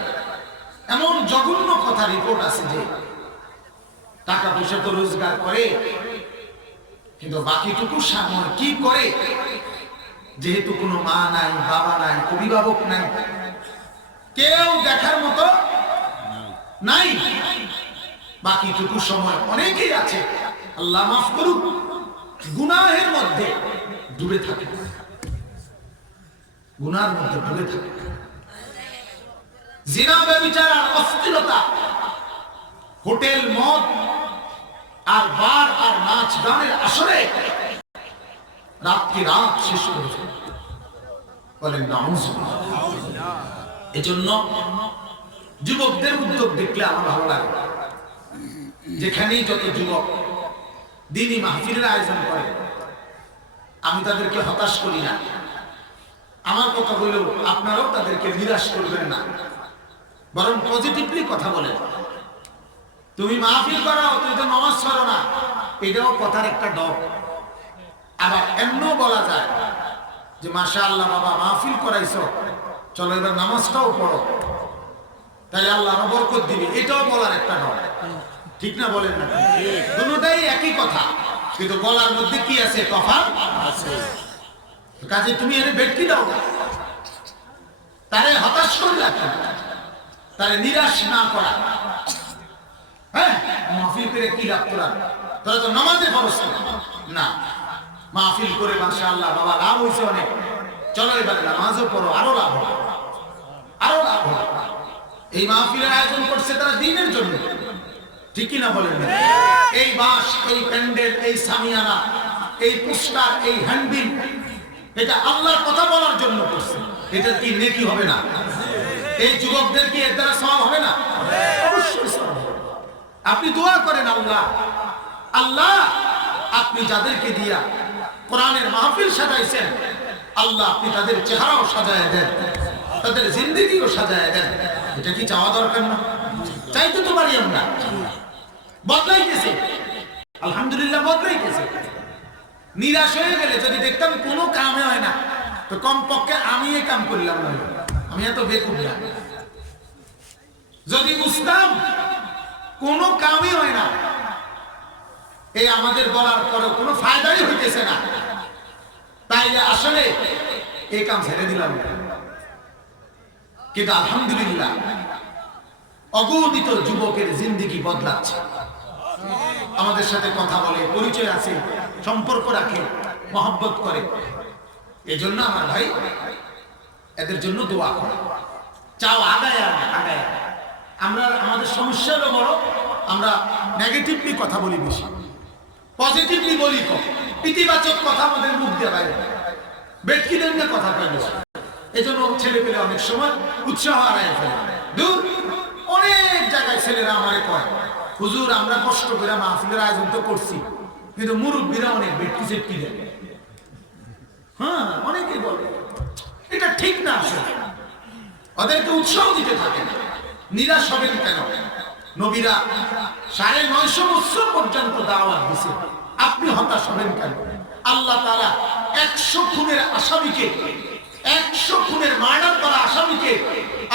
এমন জঘন্য কথা রিপোর্ট আছে যে টাকা পয়সা তো রোজগার করে, কিন্তু বাকিটুকু সামনে কি করে, যেহেতু কোনো মা নাই, বাবা নাই, অভিভাবক নাই, কেউ দেখার মতো নাই, বাকিটুকু সময় অনেকেই আছে আল্লাহ মাফ করুক গুনাহের মধ্যে ডুবে থাকে, গুনার মধ্যে ডুবে থাকে। জিনা, ব্যভিচার আর অশ্লীলতা, হোটেল, মদ আর বার আর নাচ গানের আসরে রাতকে রাত শেষ করেছে। বলেন নাউজুবিল্লাহ। এজন্য যুবকদের উদ্যোগ দেখলে আমার ভালো লাগে। যেখানেই যত যুবক দ্বীনি মাহফিলের আয়োজন করে, আমি তাদেরকে হতাশ করি না। আমার কথা হইল আপনারাও তাদেরকে নিরাশ করবেন না, বরং পজিটিভলি কথা বলেন। তুমি মাহফিল করাও, তুমি তো নামাজ পড়ো না, এটাও কথার একটা ডর। আবার এমনও বলা যায় যে মাশাআল্লাহ বাবা মাহফিল করাইছো, চলো এবার নামাজটাও পড়ো, তাহলে আল্লাহ বরকত দিবে, এটাও বলার একটা ডর। ঠিক না বলেন না? দুটোটাই একই কথা, কিন্তু বলার মধ্যে কি আছে? তফাৎ আছে। কাজে তুমি এর ভেটকি দাও না, তারে হতাশ করে রাখা, তারে নিরাশ না করা। হ্যাঁ, মাহফিল করে কি লাভ তোরা? তোরা তো নামাজে খরচ না, মাহফিল করে মাশাআল্লাহ বাবা লাভ হয়েছে অনেক, চলো এবার নামাজও পড়ো, আরো লাভ হবে, আরো লাভ হবে। এই মাহফিলের আয়োজন করছে তারা দ্বীনের জন্য, ঠিক কি না বলেন? এই বাস, এই প্যান্ডেল, এই সামিয়ানা, এই পোস্টার, এই হ্যান্ডবিল, এটা আল্লাহর কথা বলার জন্য করছে। এটা কি নেকি হবে না? এই যুবকদের কি এর দ্বারা সওয়াব হবে না? অবশ্যই সওয়াব হবে। আপনি দোয়া করেন, আল্লাহ আল্লাহ আপনি যাদেরকে দিয়া কোরআনের মাহফিল সাজাইছেন, আল্লাহ আপনি তাদের চেহারাও সাজায় দেন, তাদের জিন্দেগিও সাজায় দেন। এটা কি চাওয়া দরকার না? চাইতে তো পারি আমরা। বদলাইতেছে, আলহামদুলিল্লাহ বদলাইতেছে। নিরাশ হয়ে গেলে যদি দেখতাম কোনো কামে হয় না, তো কমপক্ষে আমি এই কাম করলাম না, আমি এত বেকুব না। যদি বুঝতাম কোনো কামই হয় না, এই আমাদের বলার পরে কোনো ফায়দাই হইতেছে না, তাইলে আসলে এই কাম ছেড়ে দিলাম। কিন্তু আলহামদুলিল্লাহ অগণিত যুবকের জিন্দেগি বদলাচ্ছে, আমাদের সাথে কথা বলে, পরিচয় আছে, সম্পর্ক রাখে, মহব্বত করে। এজন্য আমার ভাই এদের জন্য দোয়া করে, চাও আগায় আগায়। আমরা আমাদের সমস্যা হলো বড়, আমরা নেগেটিভলি কথা বলি বেশি, পজিটিভলি বলি কম, ইতিবাচক কথা আমাদের মুখ দিয়ে বাইরে, বেটকিদের নিয়ে কথা কয় বেশি। এজন্য ছেলে পেলে অনেক সময় উৎসাহ হারায় ফেলে। দূর, অনেক জায়গায় ছেলেরা আমারে কয়, হুজুর আমরা কষ্ট করে মাহফিলের আয়োজন তো করছি, কিন্তু মুরব্বীরা অনেক বেটকি চেটকি দেয়। হ্যাঁ, অনেকেই বলে এটা ঠিক না। আসলে ওদেরকে উৎসাহ দিতে থাকে, নিরাশ হবেন কেন? নবীরা ৯৫০ বছর পর্যন্ত দাওয়াত দিয়েছে, আপনি হতাশ হবেন কেন? আল্লাহ তাআলা ১০০ খুনের আসামিকে, ১০০ খুনের মার্ডার করা আসামিকে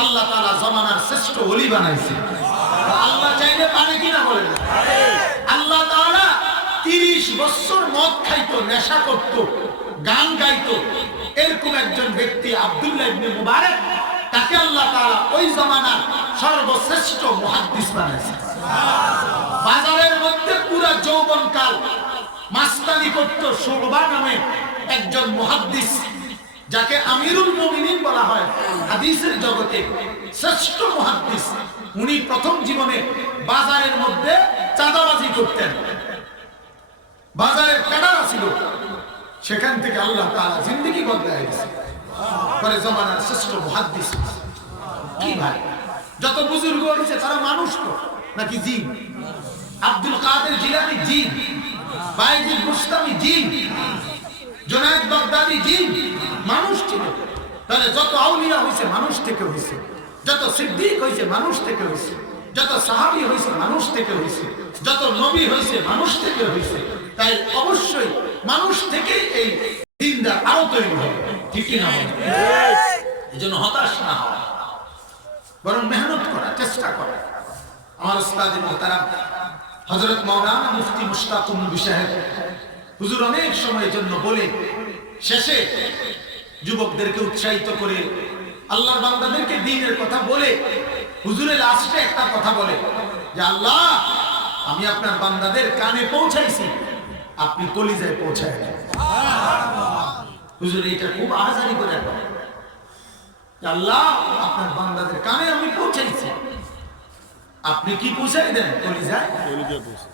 আল্লাহ তাআলা জামানার শ্রেষ্ঠ ওলি বানাইছে। আল্লাহ চাইলে পারে কিনা বলেন? আল্লাহ তাআলা ৩০ বছর মদ খাইতো, নেশা করত, গান গাইতো, এরকম একজন ব্যক্তি আব্দুল্লাহ ইবনে মুবারক, তাকে আল্লাহ তাআলা ওই জামানার সর্বশ্রেষ্ঠ মুহাদ্দিস বানাইছে। বাজারের মধ্যে পুরা যৌবনকাল মাস্তানি করত শুবা নামে একজন মুহাদ্দিস, যাকে আমিরুল মুমিনিন বলা হয় হাদিসের জগতে, শ্রেষ্ঠ মুহাদ্দিস। উনি প্রথম জীবনে বাজারের মধ্যে চাঁদাবাজি করতেন, বাজারের কাটারা ছিল, সেখান থেকে আল্লাহ তাআলা জিন্দেগি বদলায় দিয়েছে, পরে জামানার শ্রেষ্ঠ মুহাদ্দিস। কি ভাই, যত বুজুর্গ হয়েছে তারা মানুষ তো নাকি জিন? আব্দুল কাদের জিলানী জিন, বাইজিদ বুস্তামি জিন, জুনায়েদ বাগদাদি জিন, মানুষ ছিল। তাহলে যত আউলিয়া হয়েছে মানুষ থেকে হয়েছে। যত সিদ্দিক হয়েছে মানুষ থেকে হয়েছে, যত সাহাবী হয়েছে মানুষ থেকে হয়েছে, যত নবী হয়েছে মানুষ থেকে হয়েছে। তাই অবশ্যই মানুষ থেকে এই দিনদার আরো তৈরি হবে, ঠিক কিনা? এই জন্য হতাশ না হওয়া, বরং মেহনত করা, চেষ্টা করা। আমার উস্তাদ মুহতারাম হযরত মাওলানা মুফতি মুশতাকুর নবী সাহেব হুজুর অনেক সময়ের জন্য বলে শেষে যুবকদেরকে উৎসাহিত করে আল্লাহর বান্দাদেরকে দ্বীনের কথা বলে হুজুরের লাস্টে একটা কথা বলে যে আল্লাহ, আমি আপনার বান্দাদের কানে পৌঁছাইছি, আপনি কলিজায় পৌঁছায় দেন। হুজুর এটা খুব আহাজারি করে বলে, আল্লাহ আপনার বান্দাদের কানে আমি পৌঁছাইছি, আপনি কি পৌঁছাই দেন? কলিজায়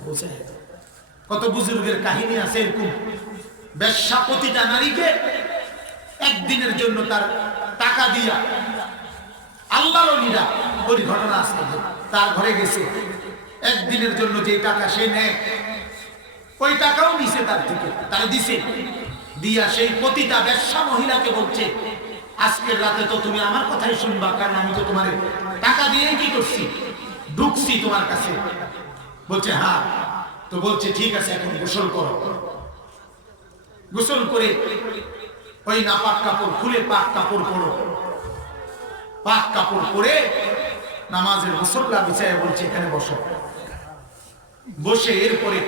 পৌঁছায় দেন। কত বুজুর্গের কাহিনী আছে এরকম, বেশ্যা প্রতিটা নারীকে একদিনের জন্য তার টাকা দিয়া, আল্লাহর ওলিরা ওই ঘটনা আছে, তার ঘরে গেছে একদিনের জন্য যে টাকা সে নেয়, ওই টাকাও নিছে তার থেকে, তার দিছে দিয়া সেই প্রতিটা বেশ্যা মহিলাকে বলছে আজকের রাতে তো তুমি আমার কথাই শুনবা, কারণ আমি তো তোমার টাকা দিয়ে কি করছি, ঢুকছি তোমার কাছে। বলছে হ্যাঁ। তো বলছে ঠিক আছে, এখন গোসল করো। গোসল করে ওই নাপাক কাপড় খুলে পাক কাপড় পরো, পাক কাপড় পরে নামাজের মুসল্লা বিছায় বলছে এখানে বসো। বসে এরপরে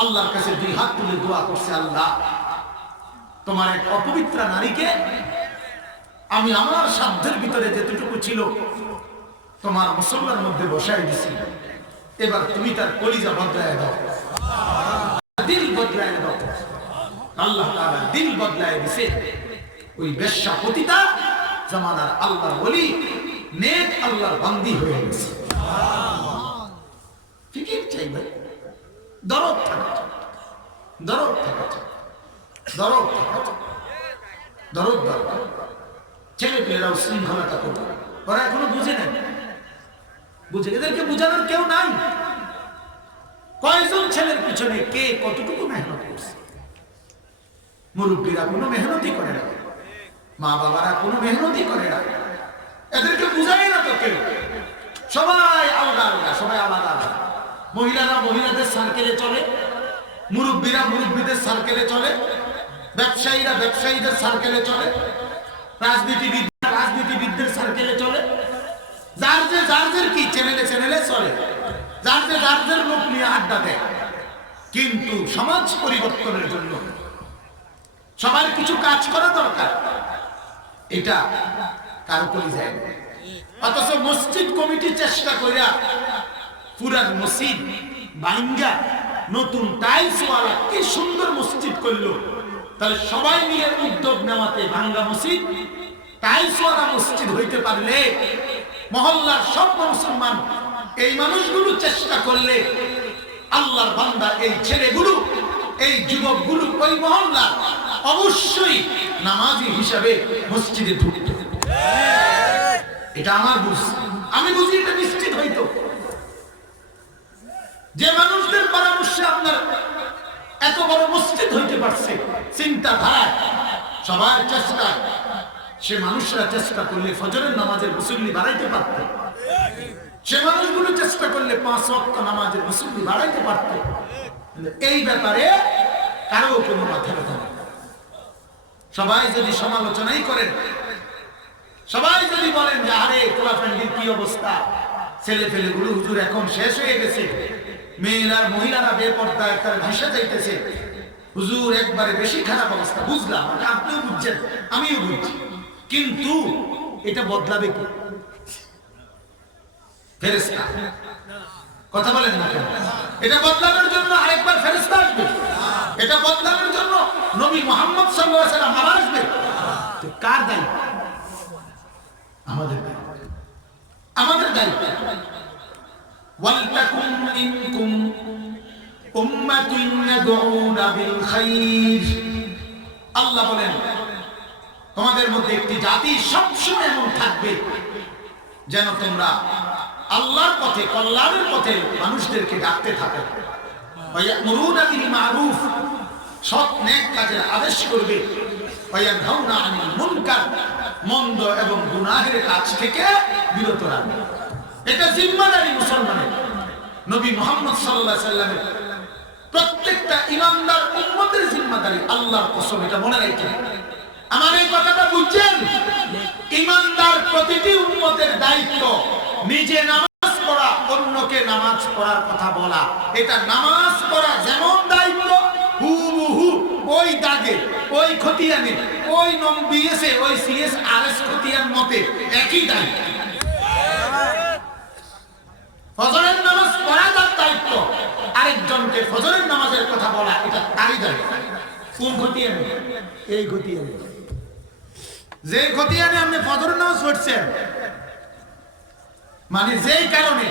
আল্লাহর কাছে দুই হাত তুলে দোয়া করছে, আল্লাহ তোমার এক অপবিত্র নারীকে আমি আমার সাধ্যের ভিতরে যেটুকু ছিল তোমার মুসল্লার মধ্যে বসাই দিছি, এবার তুমি তার কলিজা বদলায় দাও, দিল বদলায় দাও। আল্লাহ তাআলা দিল বদলায় দিছে। ওই বেশ্যা পতিতা জামানার আল্লাহর ওলি, নেক আল্লাহর বান্দি হয়ে গেছে। ফিকির চাই ভাই, দরদ থাকা, দরদ থাকা, দরদ থাকা, দরদ দরকার। ছেলে পেলেরাও শৃঙ্খলাটা করবে, ওরা এখনো বুঝে নেই, বুঝে, এদেরকে বুঝানোর কেউ নাই। কয়জন ছেলের পিছনে কে কতটুকু মেহনত করছে। মুরব্বীরা কোনো মেহনতি করে না, মা বাবারা কোনো মেহনতি করে না, এদেরকে বুঝাই না তো কেউ। সবাই আলাদা আলাদা, সবাই আলাদা আলাদা। মহিলারা মহিলাদের সার্কেলে চলে, মুরব্বীরা মুরব্বীদের সার্কেলে চলে, ব্যবসায়ীরা ব্যবসায়ীদের সার্কেলে চলে, রাজনীতিবিদরা রাজনীতিবিদদের সার্কেলে চলে। যার যে কি চ্যানেলে চ্যানেলে চলে, যার যে লোক নিয়ে আড্ডা দেয়। কিন্তু সমাজ পরিবর্তনের জন্য সবার কিছু কাজ করা দরকার, এটা কারো কলিজায় যায়। অথচ মসজিদ কমিটি চেষ্টা করিয়া পুরান মসজিদ ভাঙ্গা নতুন টাইলস ওয়ালা কি সুন্দর মসজিদ করলো। তাহলে সবাই মিলে উদ্যোগ নেওয়াতে ভাঙ্গা মসজিদ টাইলস ওয়ালা মসজিদ হইতে পারলে মহল্লার সব মুসলমান, এই মানুষগুলো চেষ্টা করলে আল্লাহর বান্দা এই ছেলেগুলো, এই যুবকগুলো ওই মহল্লা অবশ্যই নামাজি হিসাবে মসজিদে ঢুকতো। এটা আমার বুঝ, আমি বুঝি এটা নিশ্চিত হইতো। যে মানুষদের পরামর্শে আপনার এত বড় মসজিদ হইতে পারছে, চিন্তাধারা সবার চেষ্টা, সে মানুষরা চেষ্টা করলে ফজরের নামাজের মুসল্লি বাড়াইতে পারত, সে মানুষগুলো চেষ্টা করলে 5 ওয়াক্ত নামাজের মুসল্লি বাড়াইতে পারত। এই ব্যাপারে কারো কোনো মাথা ব্যথা নেই। সবাই যদি সমালোচনাই করেন, সবাই যদি বলেন যে আরে কোলাফ্যান্ডির কি অবস্থা, ছেলে পেলেগুলো হুজুর এখন শেষ হয়ে গেছে, মেয়েরা মহিলারা বেপর্দা একটা ভাষা যাইতেছে, হুজুর একবারে বেশি খারাপ অবস্থা, বুঝলাম, আপনিও বুঝছেন আমিও বুঝছি, কিন্তু এটা বদলাবে কি? ফেরেশতা কথা বলেন না কেন? এটা বদলানোর জন্য আরেকবার ফেরেশতা আসবে, এটা বদলানোর জন্য নবী মুহাম্মদ সাল্লাল্লাহু আলাইহি ওয়াসাল্লাম আবার আসবে। তো কার দায়িত্ব? আমাদের দায়িত্ব, আমাদের দায়িত্ব। ওয়ালতাকুম মিনকুম উম্মাতুন ইয়াদউনা বিল খায়র। আল্লাহ বলেন তোমাদের মধ্যে একটি জাতি সবসময় এমন থাকবে যেন তোমরা আল্লাহর পথে, কল্যাণের পথে মানুষদেরকে ডাকতে থাকো। ওয়ায়ামুরুনা বিল মারুফ, সৎ নেক কাজের আদেশ করবে। ওয়ায়ানহাউনা আনিল মুনকার, মন্দ এবং গুনাহের কাজ থেকে বিরত রাখবে। এটা জিম্মাদারি মুসলমানের। নবী মুহাম্মদ সাল্লাল্লাহু আলাইহি সাল্লামের প্রত্যেকটা ইমানদার উম্মতের জিম্মাদারি। আল্লাহর কসম, এটা মনে রাখবেন। আমার এই কথাটা বুঝছেন? ইমানদার প্রতিটি উম্মতের দায়িত্ব নিজে নামাজ পড়া, অন্যকে নামাজ পড়ার কথা বলা। এটা নামাজ পড়া যেমন দায়িত্ব, হুবহু ওই দাগে, ওই খতিয়ানে, ওই বিএসএ, ওই সিএসআরএস খতিয়ান মতে একই দায়িত্ব। ফজরের নামাজ পড়া তার দায়িত্ব, আরেকজনকে ফজরের নামাজের কথা বলা এটা তারই দায়িত্ব। কোন খতিয়ানে? এই খতিয়ানে। যে খতিয়ানে আপনি ফজরের নামাজ পড়ছেন, মানে যেই কারণে,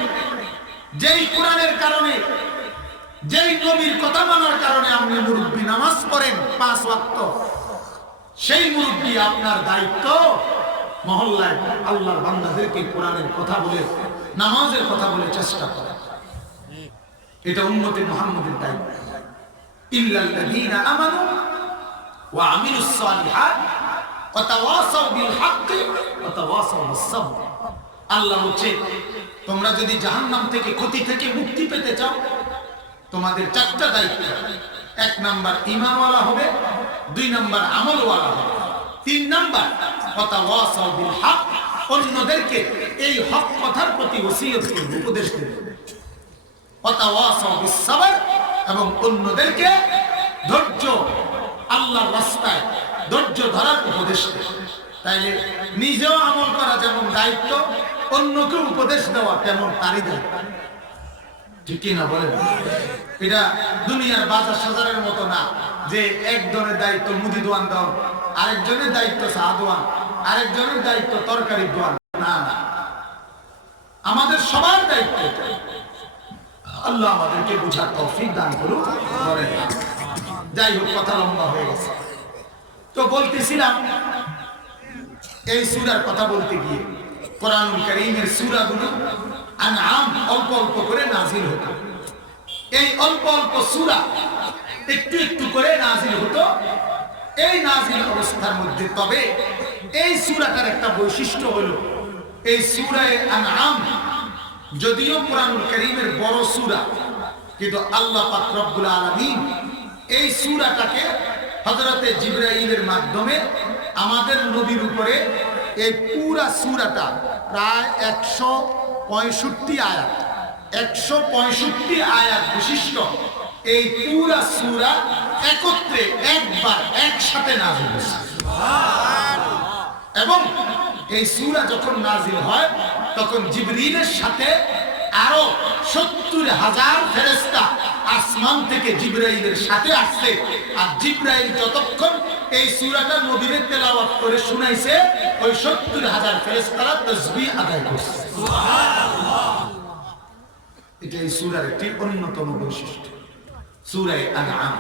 যেই কোরআনের কারণে, যেই নবীর কথা মানার কারণে আপনি মুরব্বি নামাজ পড়েন 5 ওয়াক্ত, সেই মুরব্বি আপনার দায়িত্ব মহল্লায় আল্লাহর বান্দাদেরকে কোরআনের কথা বলে, নামাজের কথা বলে চেষ্টা করা। এটা উম্মতে মুহাম্মাদের দায়িত্ব। ইল্লাল্লাযীনা আমানু ওয়া আমিলুস সালিহাত ওয়া তাওয়াসাউ বিল হাক্কি ওয়া তাওয়াসাউ বিস সাবর। আল্লাহ বলছে, তোমরা যদি জাহান্নাম থেকে, ক্ষতি থেকে মুক্তি পেতে চাও, তোমাদের 4টা দায়িত্ব। 1 নাম্বার ঈমানওয়ালা হবে, 2 নাম্বার আমলওয়ালা হবে, 3 নাম্বার ওয়া তাওয়াসাউ বিল হক, অন্যদেরকে এই হক কথার প্রতি ওসিয়ত করবে, উপদেশ দেবে। ওয়া তাওয়াসাউ বিস সাবর, এবং অন্যদেরকে ধৈর্য, আল্লাহর রাস্তায় ধৈর্য ধরার উপদেশ দেবে। তাইলে নিজেও আমল করা যেমন দায়িত্ব, অন্যকে উপদেশ দেওয়া তেমন তারই দায়িত্ব। ঠিক কি না বলেন? এটা দুনিয়ার বাজার সাজারের মতো না যে একজনের দায়িত্ব মুদি দোয়ান দাও, আরেকজনের দায়িত্ব চা দোয়ান, আরেকজনের দায়িত্ব তরকারি দোয়ান। না না, আমাদের সবার দায়িত্ব। আল্লাহ আমাদেরকে বুঝার তৌফিক দান করুন। যাই হোক, কথা লম্বা হয়ে গেছে। তো বলতেছিলাম, এই সূরার কথা বলতে গিয়ে কোরআনুল কারীমের সূরাগুলো আনআম অল্প অল্প করে নাজিল হতো। এই অল্প অল্প সূরা একটু একটু করে নাজিল হতো। এই নাজিল অবস্থার মধ্যে, তবে এই সূরাটার একটা বৈশিষ্ট্য হলো, এই সূরায়ে আনআম যদিও কোরআনুল কারীমের বড় সূরা, কিন্তু আল্লাহ পাক রব্বুল আলামিন এই সূরাটাকে হযরতে জিবরাইলের মাধ্যমে আমাদের নবীর উপরে এই পুরা সূরাটা প্রায় 165 আয়াত, 165 আয়াত বিশিষ্ট এই পুরা সূরা একত্রে একবার একসাথে নাযিল হয়েছে। এবং এই সূরা যখন নাযিল হয়, তখন জিবরিলের সাথে আরো 70,000 ফেরেশতা আসমান থেকে জিবরাইলের সাথে আসছে। আর জিবরাইল যতক্ষণ এই সূরাটা নবীকে তেলাওয়াত করে শুনাইছে, ওই 70,000 ফেরেশতারা তাসবিহ আদায় করছে। সুবহানাল্লাহ। এটা এই সূরার একটি অন্যতম বৈশিষ্ট্য, সূরা আনআম।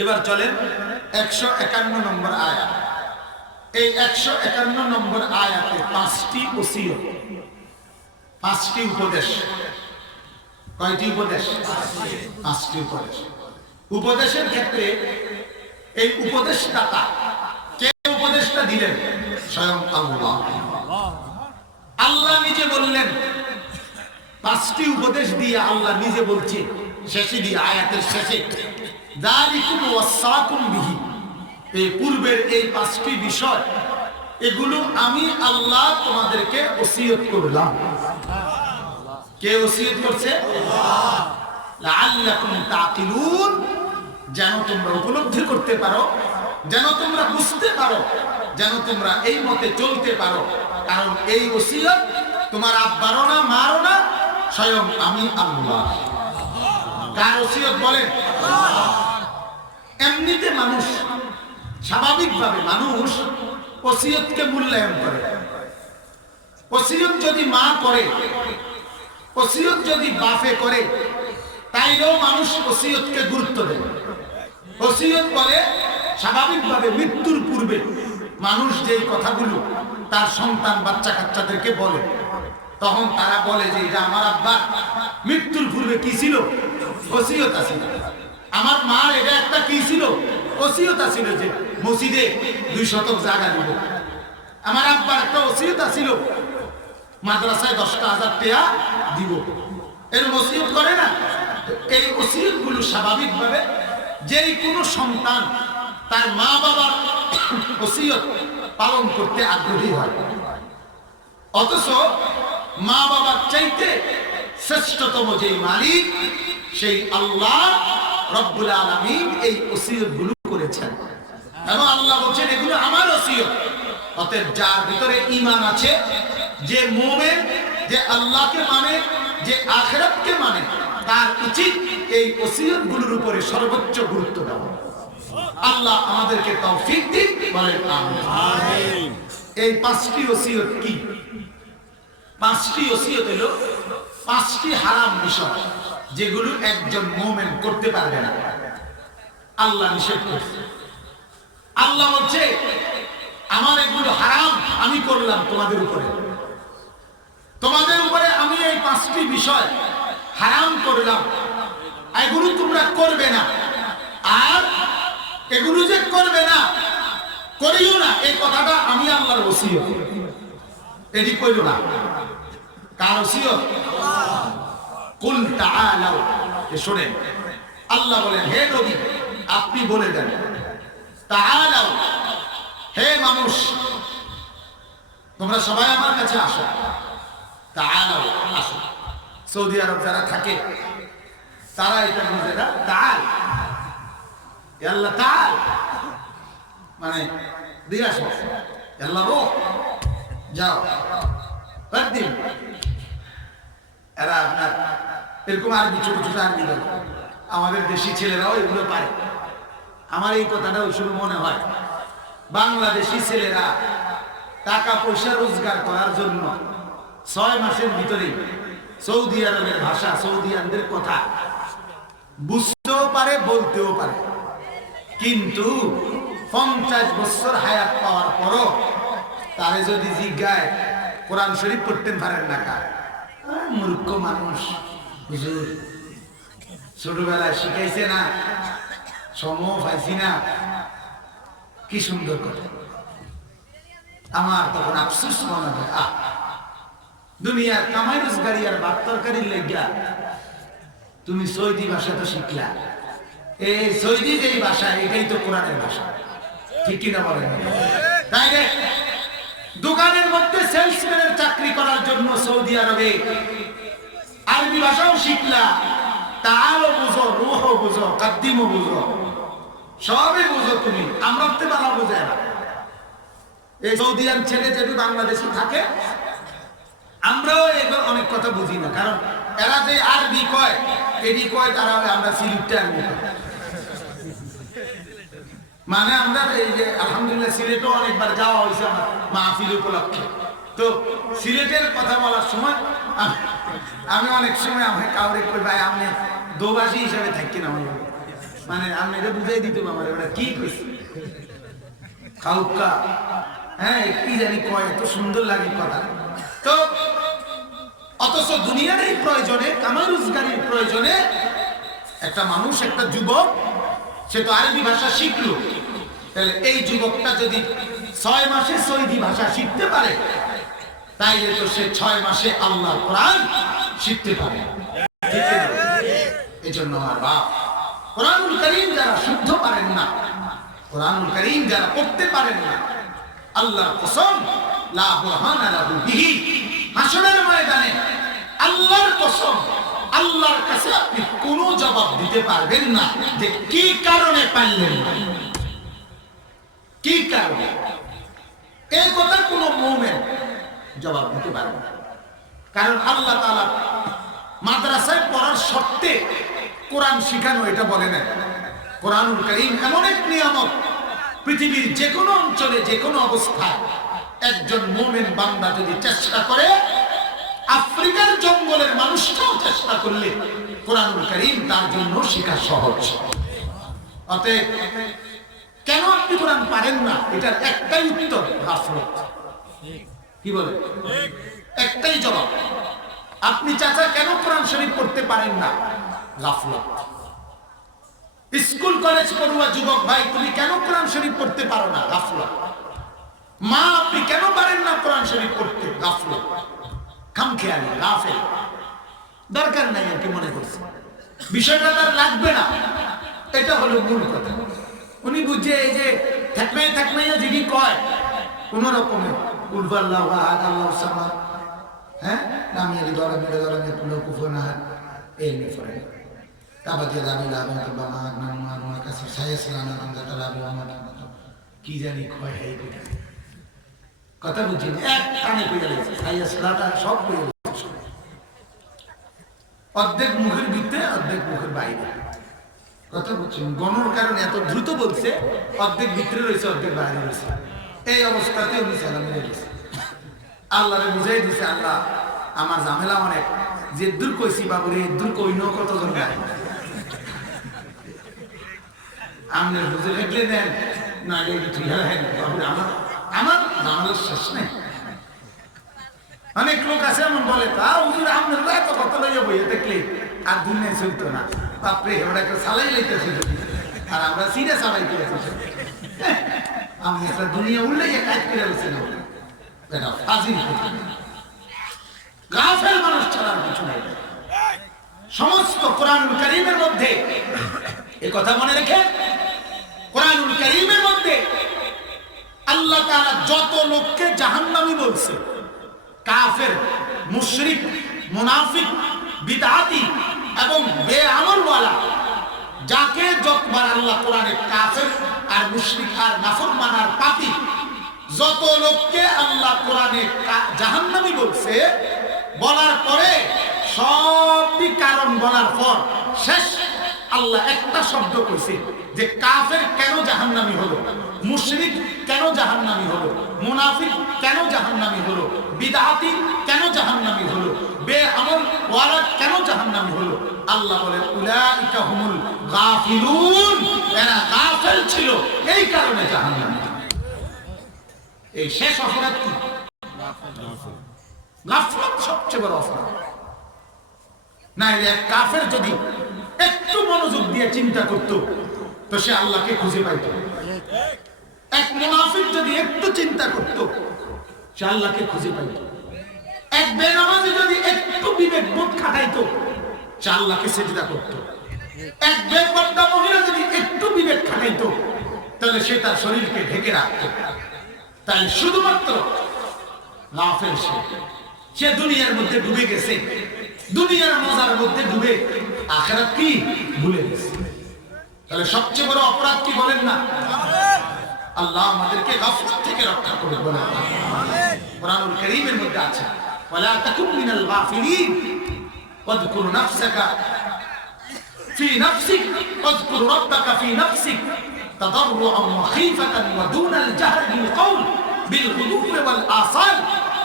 এবার চলেন 151 নম্বর আয়াত। এই 151 নম্বর আয়াতে 5টি ওসিয়ত, 5টি উপদেশ। কয়টি উপদেশ? 5টি উপদেশ। উপদেশের ক্ষেত্রে এই উপদেশদাতা কে উপদেশটা দিলেন? স্বয়ং আল্লাহ। আল্লাহ নিজে বললেন, 5টি উপদেশ দিয়ে আল্লাহ নিজে বলছে শেষে দিয়ে, আয়াতের শেষে, যালিকুম ওয়াসাকুম বিহি, এই পূর্বের এই 5টি বিষয়, এগুলো আমি আল্লাহ তোমাদেরকে ওসিয়ত করলাম। কে ওসিয়ত করছে? আল্লাহ। লাআল্লাকুম তাকিলুন, যেন তোমরা উপলব্ধি করতে পারো, যেন তোমরা বুঝতে পারো, যেন তোমরা এই মতে চলতে পারো। কারণ এই ওসিয়ত তোমার আব্বারও না, মারও না, স্বয়ং আমি আল্লাহ। কার ওসিয়ত বলেন? এমনিতে মানুষ, স্বাভাবিকভাবে মানুষ ওসিয়তকে মূল্যায়ন করে। ওসিয়ত যদি মা করে, ওসিয়ত যদি বাপে করে, তাইলেও মানুষ ওসিয়তকে গুরুত্ব দেয়। ওসিয়ত বলে স্বাভাবিকভাবে মৃত্যুর পূর্বে মানুষ যেই কথাগুলো তার সন্তান বাচ্চা কাচ্চাদেরকে বলে, তখন তারা বলে যে এটা আমার আব্বা মৃত্যুর পূর্বে কি ছিল? ওসিয়ত আছে। আমার মা এটা একটা কি ছিল? ওসিয়ত ছিল যে মসজিদে 2 শতক জায়গা দিব। আমার আব্বার একটা ওসিয়ত ছিল মাদ্রাসায় 10,000 টাকা দিব, এর ওসিয়ত করে না। এই ওসিয়ত গুলো স্বাভাবিকভাবে যেই কোনো সন্তান তার মা বাবার ওসিয়ত পালন করতে আগ্রহী হয়। অথচ মা বাবার চাইতে শ্রেষ্ঠতম যেই মালিক সেই আল্লাহ রব্বুল আলামিন এই ওসিয়ত গুলো করেছেন এবং আল্লাহ বলছেন এগুলো আমার ওসিয়ত। অতএব যার ভিতরে ঈমান আছে, যে মুমিন, যে আল্লাহকে মানে, যে আখিরাতকে মানে, তার উচিত এই ওসিয়ত গুলোর উপরে সর্বোচ্চ গুরুত্ব দেওয়া। আল্লাহ আমাদেরকে তৌফিক দিন, বলেন আমিন। এই 5টি ওসিয়ত কি? 5টি ওসিয়ত হলো 5টি হারাম বিষয় যেগুলো একজন মুমিন করতে পারবে না, আল্লাহ নিষেধ করেছে। আল্লাহ বলছে আমার এগুলো হারাম, আমি করলাম তোমাদের উপরে। তোমাদের উপরে আমি এই 5টি বিষয় হারাম করলাম, এগুলো তোমরা করবে না। আর এগুলো যে করবে না, করিও না, এই কথাটা আমি আল্লাহর ওসিয়ত। এটি কইল না, কার ওসিয়ত? কুল তাআলাউ, শুনেন আল্লাহ বলেন হে নবী আপনি বলে দেন, তাআলাউ, হে মানুষ তোমরা সবাই আমার কাছে আসো। তাআলাউ, আসো। সৌদি আরব যারা থাকে তারা এটা বুঝে না, তাআল আল্লাহ তাআল মানে দিয়ে আসো, আল্লাহ রো যাও দিন। এরা আপনার এরকম আরবি ছোট ছোট আরবি বলে, আমাদের দেশি ছেলেরাও এগুলো পারে। আমার এই কথাটা ওই সময় মনে হয় বাংলাদেশি ছেলেরা টাকা পয়সা রোজগার করার জন্য 6 মাসের ভিতরেই সৌদি আরবের ভাষা, সৌদিয়ানদের কথা বুঝতেও পারে, বলতেও পারে। কিন্তু 50 বছর হায়াত পাওয়ার পরও তারে যদি জিজ্ঞায় কোরআন শরীফ পড়তে পারেন না, কার মূর্খ মানুষ, হুজুর ছোটবেলায় শিখাইছে না, সময় পাইছি না। কি সুন্দর কথা। আমার তখন আফসোস মনে হয়, দুনিয়ার কামাই রোজগারি আর ভাত তরকারির লেগা তুমি সৌদি ভাষা তো শিখলা। এই সৌদি যেই ভাষা, এটাই তো কোরআনের ভাষা, ঠিক কিনা বলেন? তাই রে, দোকানের মধ্যে সেলসম্যানের চাকরি করার জন্য সৌদি আরবে আরবি ভাষাও শিখলা, তাআলও বুঝো, রূহও বুঝো, কাদ্দিমও বুঝো, সবই বুঝো তুমি। আমরা তো বাংলা বুঝে না। এই সৌদিয়ান ছেলে যদি বাংলাদেশে থাকে, আমরাও এগুলো অনেক কথা বুঝি না, কারণ এরা যে আরবি কয়, এটি কয় তারা আমরা সিলেটে আরবি কয়। মানে আমরা এই যে আলহামদুলিল্লাহ সিলেটও অনেকবার যাওয়া হয়েছে আমার মাহফিল উপলক্ষে। তো সিলেটের কথা বলার সময় আমি অনেক সময় আমাকে কাউরে কই, ভাই আপনি দোভাষী হিসাবে থাকি না, মানে আমি এটা বুঝাই দিতে আমার ওটা কি কইছি খাউকা, হ্যাঁ কি জানি কয়, এত সুন্দর লাগে কথা। তো অথচ দুনিয়ার এই প্রয়োজনে, কামাই রোজগারির প্রয়োজনে একটা মানুষ, একটা যুবক, সে তো আরবি ভাষা শিখলো। তাহলে এই যুবকটা যদি 6 মাসে সৌদি ভাষা শিখতে পারে, তাইলে তো সে 6 মাসে আল্লাহর কোরআন শিখতে পারে। এই জন্য আমার বাপ, কোরআনুল কারীম যারা শুদ্ধ পারেন না, কোরআনুল কারীম যারা পড়তে পারেন না, আল্লাহর কসম লা বুরহানা লাহু বিহি, হাসরের ময়দানে আল্লাহর কসম, আল্লাহর কাছে আপনি কোনো জবাব দিতে পারবেন না যে কি কারণে পারলেন না, কি কারণে। এই কথা কোনো মুমিন জবাব দিতে পারবে না। কারণ আল্লাহ তাআলা মাদ্রাসায় পড়ার শর্তে কোরআন শিখানো এটা বলে না। কোরআনুল কারীম এমন এক নিয়ামত, পৃথিবীর যে কোনো অঞ্চলে, যে কোনো অবস্থায় একজন মুমিন বান্দা যদি চেষ্টা করে, আফ্রিকার জঙ্গলের মানুষটাও চেষ্টা করলে কোরআনুল কারীম তার জন্য শেখা সহজ। অতএব কেন আপনি কোরআন পারেন না, এটার একটাই উত্তর, গাফলত। কি বলে? একটাই জবাব। আপনি চাচা কেন কোরআন শরীফ পড়তে পারেন না? গাফলত। স্কুল কলেজ পড়ুয়া যুবক ভাই, তুমি কেন কোরআন শরীফ পড়তে পারো না? গাফলা। মা, আপনি কেন পারেন না কোরআন শরীফ পড়তে? গাফলা, খামখেয়ালি, গাফেল। দরকার নাই আর কি মনে করছে, বিষয়টা তার লাগবে না, এটা হলো মূল কথা। উনি বুঝে এই যে থাকমাই থাকমাইয়া যিনি কয় কোন রকমের উলবাল্লাহ আহাদ আল্লাহ সামাদ, হ্যাঁ, নামিয়ে ধরা মেরে ধরা মেয়ে তুলো কুফনা এই নিয়ে পড়ে তাবাতে দাবি লাভ বাবা নামার কাছে সাইয়াসলাম তালাবি আমার কি জানি কয় এই কথা বুঝি এক কানে কইয়া লাগছে সাইয়াসলাটা সব কইয়া লাগছে, অর্ধেক মুখের ভিতরে অর্ধেক মুখের বাইরে। কথা বুঝছেন? গণর কারণে এত দ্রুত বলছে, অর্ধেক ভিতরে রয়েছে অর্ধেক বাইরে রয়েছে। এই অবস্থাতে উনি সালাম মেরে দিয়েছে, আল্লাহরে বুঝাই দিছে, আল্লাহ আমার ঝামেলা অনেক, যে দূর কইছি বাবুরে দূর কইন কতজন গায় আমনে বুঝে রেখে দেন না বাবুরে আমার আমার ঝামেলার শেষ নেই। অনেক লোক আছে এমন বলে তা হুজুর আপনার এত কত লইয়া বইয়া দেখলে আর দুনিয়ায় চলতো না, বাপরে ওরা একটা সালাই লইতেছে আর আমরা সিরে সালাই করেছি, আমি একটা দুনিয়া উল্লেখ কাজ করে বলছি না, এটা ফাজিল গাফেল মানুষ ছাড়ার কিছু নাই। সমস্ত কোরআনুল কারীমের মধ্যে এই কথা মনে রেখে, কোরআনুল কারীমের মধ্যে আল্লাহ তাআলা যত লোককে জাহান্নামী বলছে, কাফের, মুশরিক, মুনাফিক, বিদআতি এবং বেআমলওয়ালা, যাকে যতবার আল্লাহ কোরআনে কাফের আর মুশরিক আর নাফরমান আর পাপী যত লোককে আল্লাহ কোরআনে জাহান্নামী বলছে, বলার পরে সবটি কারণ বলার পর শেষ আল্লাহ একটা শব্দ কইছে যে কাফের কেন জাহান্নামী হলো, মুশরিক কেন জাহান্নামী হলো, মুনাফিক কেন জাহান্নামী হলো, বিদআতি কেন জাহান্নামী হলো, বেআমল ওয়ালা কেন জাহান্নামী হলো। আল্লাহ বলেন উলাইকা হুমুল গাফিলুন, এরা গাফেল ছিল এই কারণে জাহান্নামী। এই শেষ অপরাধ কি? গাফলত সবচেয়ে বড় অপরাধ। না, এক কাফের যদি একটু মনোযোগ দিয়ে চিন্তা করত তো সে আল্লাহকে খুঁজে পাইত। এক মুনাফিক যদি একটু চিন্তা করত সে আল্লাহকে খুঁজে পাইত। এক বেনামাজি যদি একটু বিবেক বোধ খাটাইতো সে আল্লাহকে সেজদা করত। এক বেপর্দা মহিলা যদি একটু বিবেক খাটাইতো তাহলে সে তার শরীরকে ঢেকে রাখত। তাই শুধুমাত্র গাফেল সে দুনিয়ার মধ্যে ডুবে গেছে, দুনিয়ার মজার মধ্যে ডুবে আখিরাত কি ভুলে গেছে। তাহলে সবচেয়ে বড় অপরাধ কি বলেন না? আল্লাহ আমাদেরকে গাফলত থেকে রক্ষা করুন বলেন আমিন। কোরআনুল কারীমের মধ্যে আছে ওয়ালা তাকুন মিনাল গাফিলিন ওয়াযকুর নাফসাকা ফি নাফসিক ওয়াযকুর রাব্বাকা ফি নাফসিক তাদাররুআন ওয়া খীফাতান ওয়া দুনাল জাহরি বিল কওল বিল গুদুবি ওয়াল আসাল।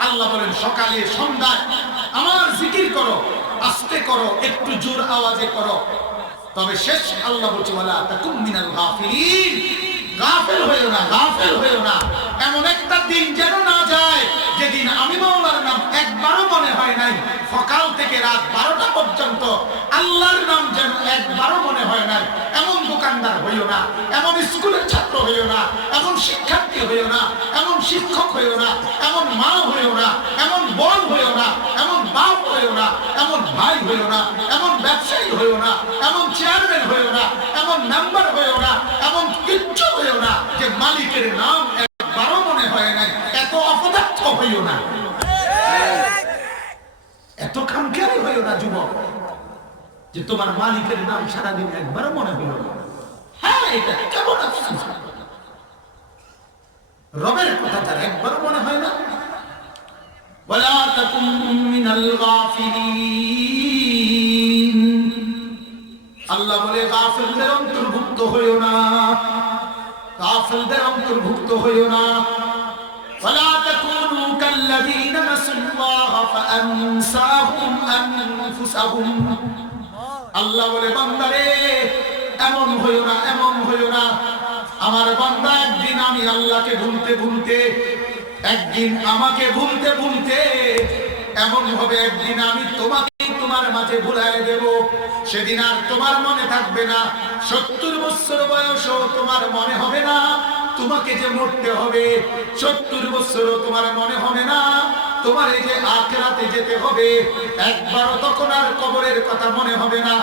আল্লাহ বলেন সকালে সন্ধ্যায় আমার জিকির করো, আস্তে করো, একটু জোর আওয়াজে করো। তবে শেষ আল্লাহ বলছে ওয়ালা তাকুন মিনাল গাফিলিন, গাফেল হইও না, গাফেল হইও না। এমন একটা দিন যেন না যায় যেদিন আমি মাওলার নাম একবারও মনে হয় নাই, সকাল থেকে রাত 12টা পর্যন্ত আল্লাহর নাম যেন একবারও মনে হয় নাই। এমন দোকানদার হইও না, এমন স্কুলের ছাত্র হইও না, এমন শিক্ষার্থী হইও না, এমন শিক্ষক হইও না, এমন মা হইও না, এমন বোন হইও না, এমন বাপ হইও না, এমন ভাই হইও না, এমন ব্যবসায়ী হইও না, এমন চেয়ারম্যান হইও না, এমন মেম্বার হইও না, এমন কিচ্ছু হইও না যে মালিকের নাম একবারও মনে হয় নাই। এত অপদার্থ হইও না, এত খামখেয়ালি হইও না যুবক যে তোমার মালিকের নাম সারাদিন একবারও মনে হইল না। হ্যাঁ, এটা কেমন আফসোস, রবের কথা তার একবারও মনে হয় না। ওয়ালা তাকুন মিনাল গাফিলিন, আল্লাহ বলে গাফিলদের অন্তর্ভুক্ত হইও না, গাফিলদের অন্তর্ভুক্ত হইও না। ওয়ালা তাকুনু কাল্লাযীনা নাসুল্লাহ ফাআনসাহুম আনফুসাহুম, আল্লাহ বলে বান্দারে এমন হইও না, এমন হইও না। আমার বান্দা একদিন আমি আল্লাহকে ভুলতে ভুলতে, একদিন আমাকে ভুলতে ভুলতে এমন হবে একদিন আমি তোমাকে তোমার মাঝে ভুলায় দেব। সেদিন আর তোমার মনে থাকবে না, 70 বছর বয়সও তোমার মনে হবে না তোমাকে যে মরতে হবে। 70 বছরও তোমার মনে হবে না তোমার এই যে আখিরাতে যেতে হবে। একবারও তখন আর কবরের কথা মনে হবে না,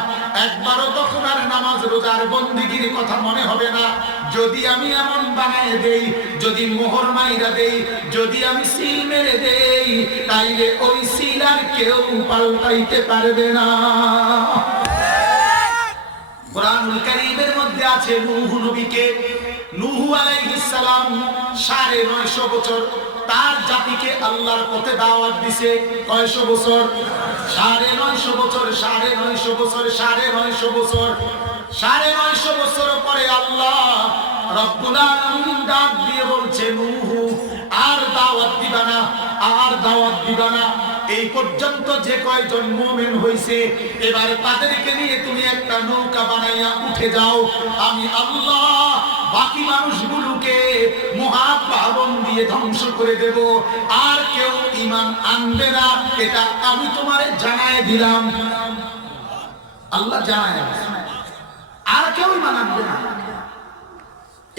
একবারও তখন আর নামাজ রোজার বন্দিগির কথা মনে হবে না। যদি আমি এমন বানায় দেই, যদি মোহর মাইরা দেই, যদি আমি সিল মেরে দেই, তাইলে ওই সিল আর কেউ পাল্টাইতে পারবে না। কুরআনুল কারীমের মধ্যে আছে নূহ নবীকে, নূহ আলাইহিস সালাম 950 বছর তার জাতিকে আল্লাহর পথে দাওয়াত দিছে। কয়শো বছর? 950 বছর, 950 বছর, 950 বছর। 950 বছর পরে আল্লাহ রব্বুল আলামিন ডাক দিয়ে বলছে, নূহ আর দাওয়াত দিবা না, আর দাওয়াত দিবা না। এই পর্যন্ত যে কয়জন মুমিন হইছে, এবার তাদেরকে নিয়ে তুমি একটা নৌকা বানাইয়া উঠে যাও। আমি আল্লাহ বাকি মানুষগুলোকে মহাপ্লাবন দিয়ে ধ্বংস করে দেব, আর কেউ ঈমান আনবে না, এটা আমি তোমারে জানায় দিলাম। আল্লাহ জানায়, আর কেউ ঈমান আনবে না।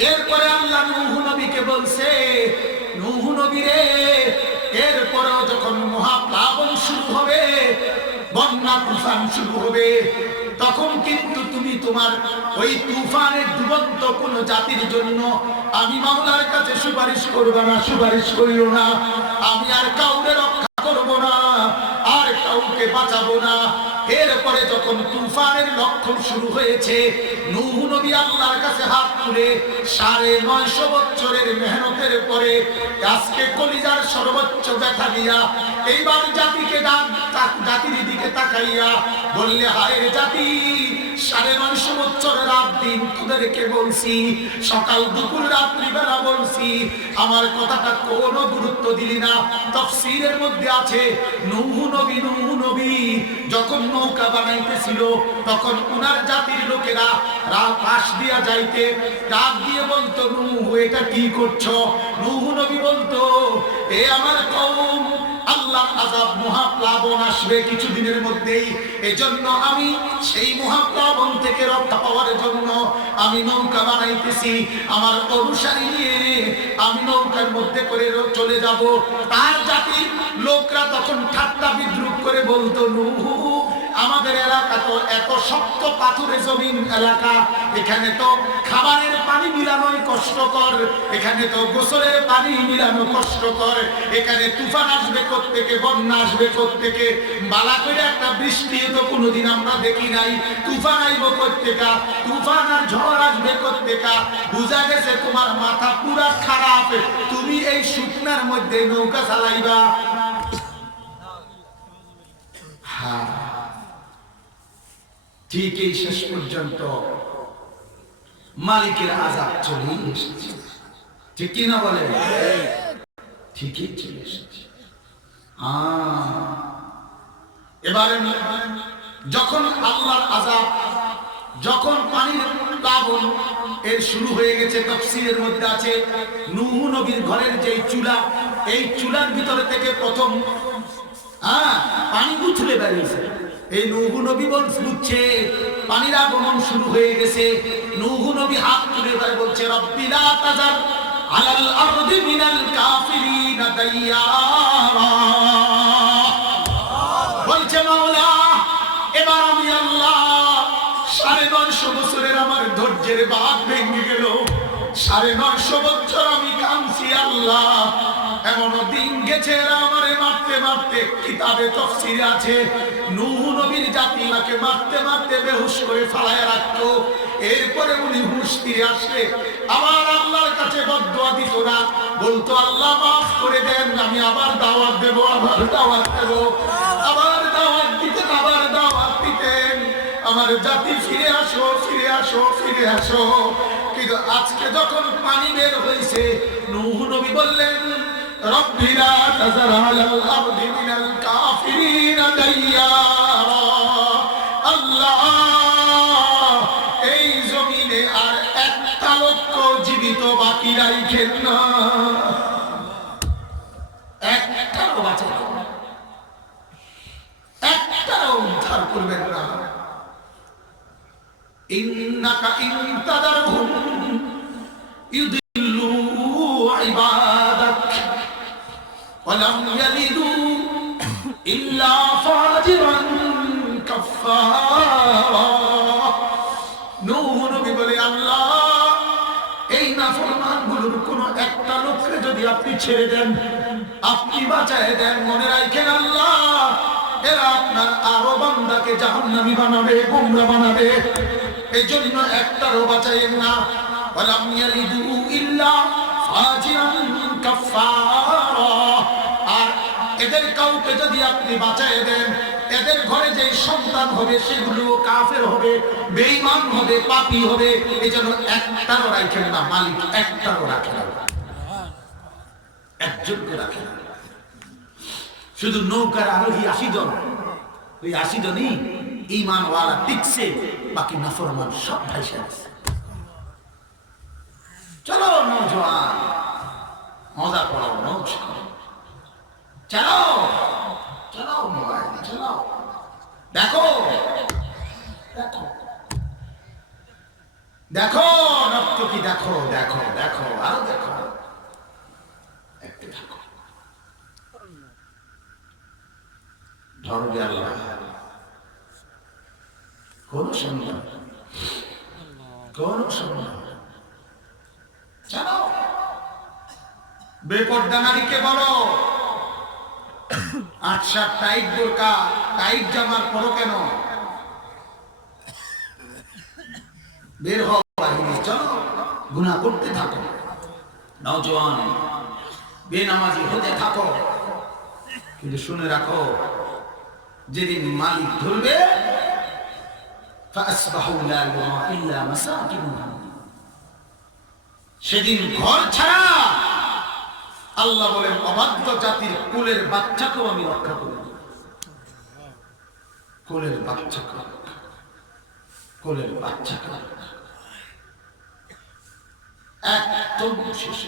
এরপরে আল্লাহ নূহ নবীকে বলছে, নূহ নবী রে, এরপরেও যখন মহাপ্লাবন শুরু হবে, বন্যা তুফান শুরু হবে, তখন কিন্তু তুমি তোমার ওই তুফানের ডুবন্ত কোন জাতির জন্য আমি মাওলার কাছে সুপারিশ করবো না, সুপারিশ করিও না। আমি আর কাউকে রক্ষা করব না, আর কাউকে বাঁচাবো না। এরপরে যখন তুফানের লক্ষণ শুরু হয়েছে, নূহ নবী আল্লাহর কাছে হাত তুলে 950 বছরের মেহনতের পরে আজকে কলিজার সর্বোচ্চ ব্যথা দিয়া এইবার জাতিকে জাতির দিকে তাকাইয়া বললে, হায় রে জাতি, 950 বছর রাত দিন তোদেরকে বলছি, সকাল দুপুর রাত্রি বেলা বলছি, আমার কথাটা কোনো গুরুত্ব দিলি না। তাফসীরের মধ্যে আছে, নূহ নবী যখন নৌকা বানাইতেছিল, তখন উনার জাতির লোকেরা পাশ দিয়া যাইতে ডাক দিয়ে বলতো, নূহ এটা কি করছো? নূহ নবী বলতো, এ আমার কওম, আল্লাহ আযাব মহাপ্লাবন আসবে কিছুদিনের মধ্যেই, এজন্য আমি সেই মহাপ্লাবন থেকে রক্ষা পাওয়ার জন্য আমি নৌকা বানাইতেছি। আমার অনুসারী নিয়ে আমি নৌকার মধ্যে করে চলে যাব। তার জাতির লোকরা তখন ঠাট্টা বিদ্রুপ করে বলতো, নূহ, আমাদের এলাকা তো এত শক্ত পাথুরে জমিন এলাকা, এখানে তো খাবারের পানি মিলানোই কষ্টকর, এখানে তো গোসলের পানি মিলানো কষ্টকর, এখানে তুফান আসবে কোত্থেকে, বন্যা আসবে কোত্থেকে, বালা করে একটা বৃষ্টি তো কোনোদিন আমরা দেখি নাই, তুফান আইব কোত্থেকা, তুফান আর ঝড় আসবে কোত্থেকা। বুঝা গেছে তোমার মাথা পুরা খারাপ, তুমি এই শুকনার মধ্যে নৌকা চালাইবা। হ্যাঁ, ঠিক এই শেষ পর্যন্ত মালিকের আযাব চলে এসেছে, ঠিক কিনা বলে? ঠিকই চলে এসেছে। এবারে যখন আল্লাহর আযাব, যখন পানির প্লাবন এর শুরু হয়ে গেছে, তাফসীরের মধ্যে আছে নূহ নবীর ঘরের যে চুলা, এই চুলার ভিতরে থেকে প্রথম পানি উঠলে বেরিয়েছে। এই নূহ নবী বুঝছে পানির আগমন শুরু হয়ে গেছে। নূহ নবী হাত তুলে বলছে, রব্বি লা তাযার আলাল আরদি মিনাল কাফিরিনা দাইয়ারা, বলছে মাওলা, এবার আমি আল্লাহ 950 বছরের আমার ধৈর্যের বাঁধ ভেঙে গেল। 950 বছর আমি কাঁদছি আল্লাহ, এমন দিন গেছে আমারে মারতে মারতে। কিতাবে তাফসীরে আছে, নূহ নবীর জাতি তাকে মারতে মারতে বেহুশ করে ফালায় রাখতো। এরপরে উনি হুঁশ ফিরে আসলে আবার আল্লাহর কাছে বদদুয়া দিত না, বলতো, আল্লাহ মাফ করে দেন, আমি আবার দাওয়াত দেব, আবার দাওয়াত দেব, আবার দাওয়াত দিতেন, আবার দাওয়াত দিতেন, আমার জাতি ফিরে আসো, ফিরে আসো, ফিরে আসো। কিন্তু আজকে যখন পানি বের হয়েছে, নূহ নবী বললেন, রব্বি লা তাযার আলাল আরদি মিনাল কাফিরিনা দাইয়ারা, আল্লাহ এই জমিনে আর একটা লোক জীবিত বাকি রাখেন না, একটাও বাঁচাবেন, একটাও করবেন না। ইন্নাকা ইন তাদারহুম ইউদিল্লু ইবাদাক ওয়া লাম ইয়ালিদু ইল্লা ফাজিরান কাফফারা। নূহ নবী বলে, আল্লাহ এই নাফরমানগুলোর কোন একটা লোককে যদি আপনি ছেড়ে দেন, আপনি বাঁচায় দেন, মনে রাখেন আল্লাহ এরা আপনার আরো বান্দাকে জাহান্নামী বানাবে, গোমরা বানাবে। এই জন্য একটারও বাঁচাইয়েন না। ওয়ালাম ইয়ালিদু ইল্লা ফাজিরান কাফফারা। আর এদের কাউকে যদি আপনি বাঁচায় দেন, এদের ঘরে যে সন্তান হবে সেগুলো কাফের হবে, বেঈমান হবে, পাপী হবে। এই জন্য একটারও রাখেন না, মালিক একটারও রাখেন না, একজনকে রাখেন না। শুধু নৌকার আরোহী 80 জন, ওই 80 জনই ঈমানওয়ালা টিকছে, বাকি নাফরমান সব ভাইসা আছে। চলো নওজোয়ান, মজা করো, মৌজ করো, চলো চলো, মোবাইল চলো, দেখো দেখো দেখো রক্ত কি, দেখো দেখো দেখো, আরো দেখো, একটু দেখো। ধরবে আল্লাহ, কোন সন্দেহ, কোন সন্দেহ। চলো বেপরদা নারীকে বলো, ৮-৭ টাইট বোরকা, টাইট জামার পরো কেন? বের হও বাহিরে, চলো গুনাহ করতে থাকো। নওজোয়ান বেনামাজি হতে থাকো, কিন্তু শুনে রাখো যেদিন মালিক ধরবে, ফাসবাহু লা ইউরা ইল্লা মাসাকিনুহুম, সেদিন ঘর ছাড়া আল্লাহ বলেন অবাধ্য জাতির কুলের বাচ্চাকেও আমি রক্ষা করি। কোলের বাচ্চাকে, কোলের বাচ্চাকে একদম শেষ।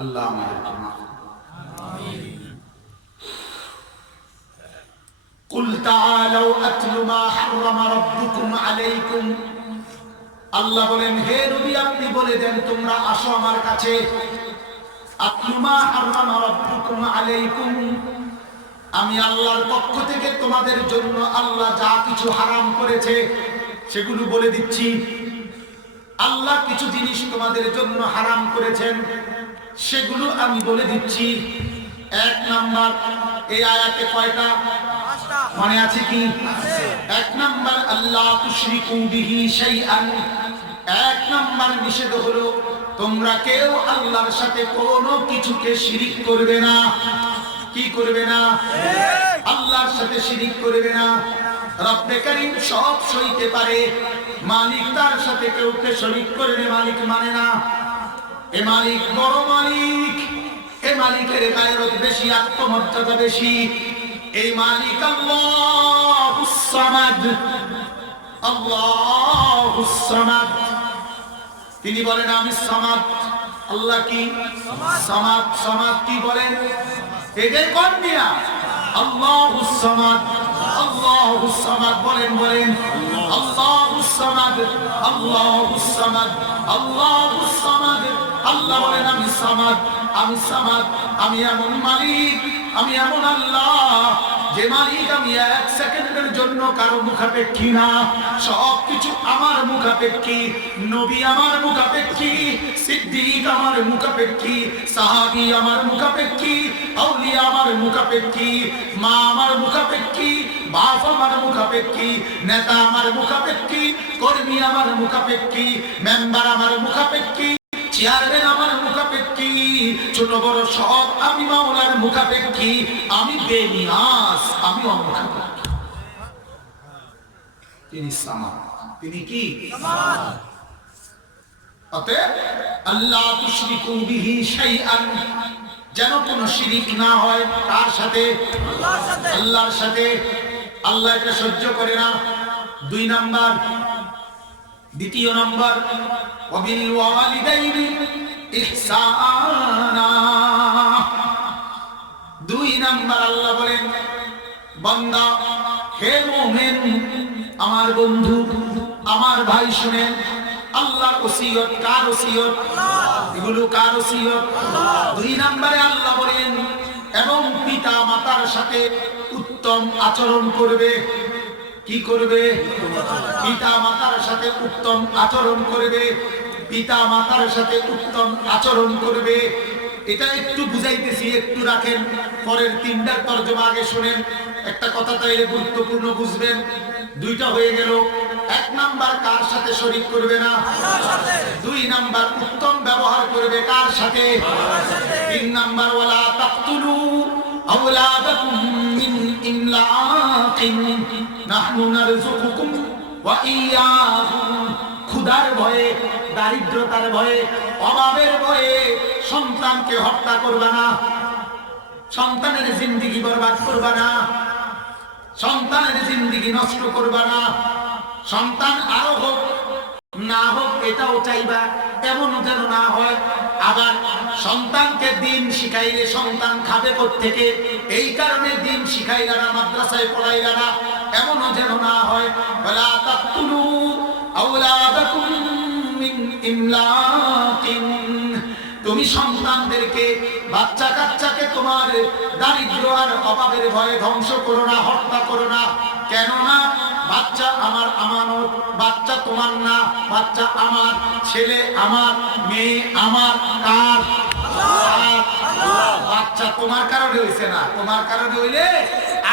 আল্লাহ আমাদেরকে মাফ করুন। আমিন। কুল তাআলাউ আতলু মা হারামা রাব্বুকুম আলাইকুম। আল্লাহ বলেন, হে নবী আপনি বলে দেন, তোমরা আসো আমার কাছে। আতলু মা হারামা রাব্বুকুম আলাইকুম, আমি আল্লাহর পক্ষ থেকে তোমাদের জন্য আল্লাহ যা কিছু হারাম করেছে সেগুলো বলে দিচ্ছি। আল্লাহ কিছু জিনিস তোমাদের জন্য হারাম করেছেন, সেগুলো আমি বলে দিচ্ছি। 1 নাম্বার, এই আয়াতে কয়টা মনে আছে কি? 1 নাম্বার, আল্লাহ তুশরিকু বিহি শাইআন। 1 নাম্বার নিষেধ হলো তোমরা কেউ আল্লাহর সাথে কোনো কিছুকে শিরিক করবে না। কি করবে না? আল্লাহর সাথে শিরিক করবে না। রব্বে কারীম সব সইতে পারে, মালিক তার সাথে কেউকে শরীক করলে মালিক মানে না। এ মালিক বড় মালিক, এ মালিকের গায়রত বেশি, আত্মমর্যাদা বেশি। এই মালিক আল্লাহুস সামাদ, আল্লাহুস সামাদ। তিনি বলেন আমি সামাদ। আল্লাহ কি সামাদ? সামাদ কি বলেন? এটাই কোন মিয়া? আল্লাহুস সামাদ, আল্লাহুস সামাদ বলেন, বলেন আল্লাহুস সামাদ, আল্লাহুস সামাদ, আল্লাহুস সামাদ। আল্লাহ বলেন আমি সামাদ, আমি সামাদ। আমি এমন মালিক, আমি এমন আল্লাহ যে মালিক আমি 1 সেকেন্ডের জন্য কারো মুখাপেক্ষী না। সবকিছু আমার মুখাপেক্ষী। নবী আমার মুখাপেক্ষী, সিদ্দিক আমার মুখাপেক্ষী, সাহাবী আমার মুখাপেক্ষী, আউলিয়া আমার মুখাপেক্ষী, মা আমার মুখাপেক্ষী, বাপ আমার মুখাপেক্ষী, নেতা আমার মুখাপেক্ষী, কর্মী আমার মুখাপেক্ষী, মেম্বার আমার মুখাপেক্ষী, চেয়ারম্যান আমার মুখাপেক্ষী, ছোট বড় সব আমি মাওলার মুখাপেক্ষী। আমি বেনিয়াস, আমি অমুখাপেক্ষী। তিনি সামাদ, তিনি কি সামাদ। অতএব আল্লাহ তুশরিকু বিহি শাইআন, যেন কোনো শিরিক না হয়। কার সাথে? আল্লাহর সাথে। আল্লাহর সাথে। আল্লাহ এটা সহ্য করে না। 2 নাম্বার, দ্বিতীয় নাম্বার, ওয়াবিল ওয়ালিদাইনি ইহসানা। 2 নাম্বার আল্লাহ বলেন বান্দা, হে মুমিন, আমার বন্ধু, আমার ভাই শুনেন, আল্লাহর ওসিয়ত। কার ওসিয়ত? এগুলো কার ওসিয়ত? 2 নম্বরে আল্লাহ বলেন, এবং পিতা মাতার সাথে উত্তম আচরণ করবে। কি করবে? পিতা মাতার সাথে উত্তম আচরণ করবে। পিতা মাতার সাথে উত্তম আচরণ করবে। এটা একটু বুঝাইতেছি, একটু রাখেন, পরের 3টার তরজমা আগে শুনেন। একটা কথা তাইলে গুরুত্বপূর্ণ বুঝবেন। 2টা হয়ে গেল। 1 নাম্বার কার সাথে শরীক করবে না, 2 নাম্বার উত্তম ব্যবহার করবে কার সাথে, 3 নাম্বার ওয়ালা তাকতুলু আওলাদাকুম মিন ইমলাকিন নাহনু নারযুকুকুম ওয়া ইয়্যাহুম। ক্ষুধার ভয়ে, দারিদ্রতার ভয়ে, অভাবের ভয়ে সন্তানকে হত্যা করবে না, সন্তানের জিন্দেগি বরবাদ করবে না, সন্তানের জিন্দেগি নষ্ট করবে না। সন্তান আরো হোক না হোক এটাও চাইবা, এমন যেন না হয়। আবার সন্তানকে দিন শিখাইলে সন্তান খাবে কোত্থেকে, এই কারণে দিন শিখাইলা না, মাদ্রাসায় পড়াইলা না, এমনও যেন না হয়। ওয়ালা তাকতুলু আওলাদাকুম মিন ইমলাকিন। তুমি সন্তানদেরকে, বাচ্চা কাচ্চাকে তোমার দারিদ্র আর অভাবের ভয়ে ধ্বংস করো না, হত্যা করো না। কেননা বাচ্চা আমার আমানত, বাচ্চা তোমার না, বাচ্চা আমার, ছেলে আমার, মেয়ে আমার। কার? বাচ্চা তোমার কারণে হইছে না, তোমার কারণে হইলে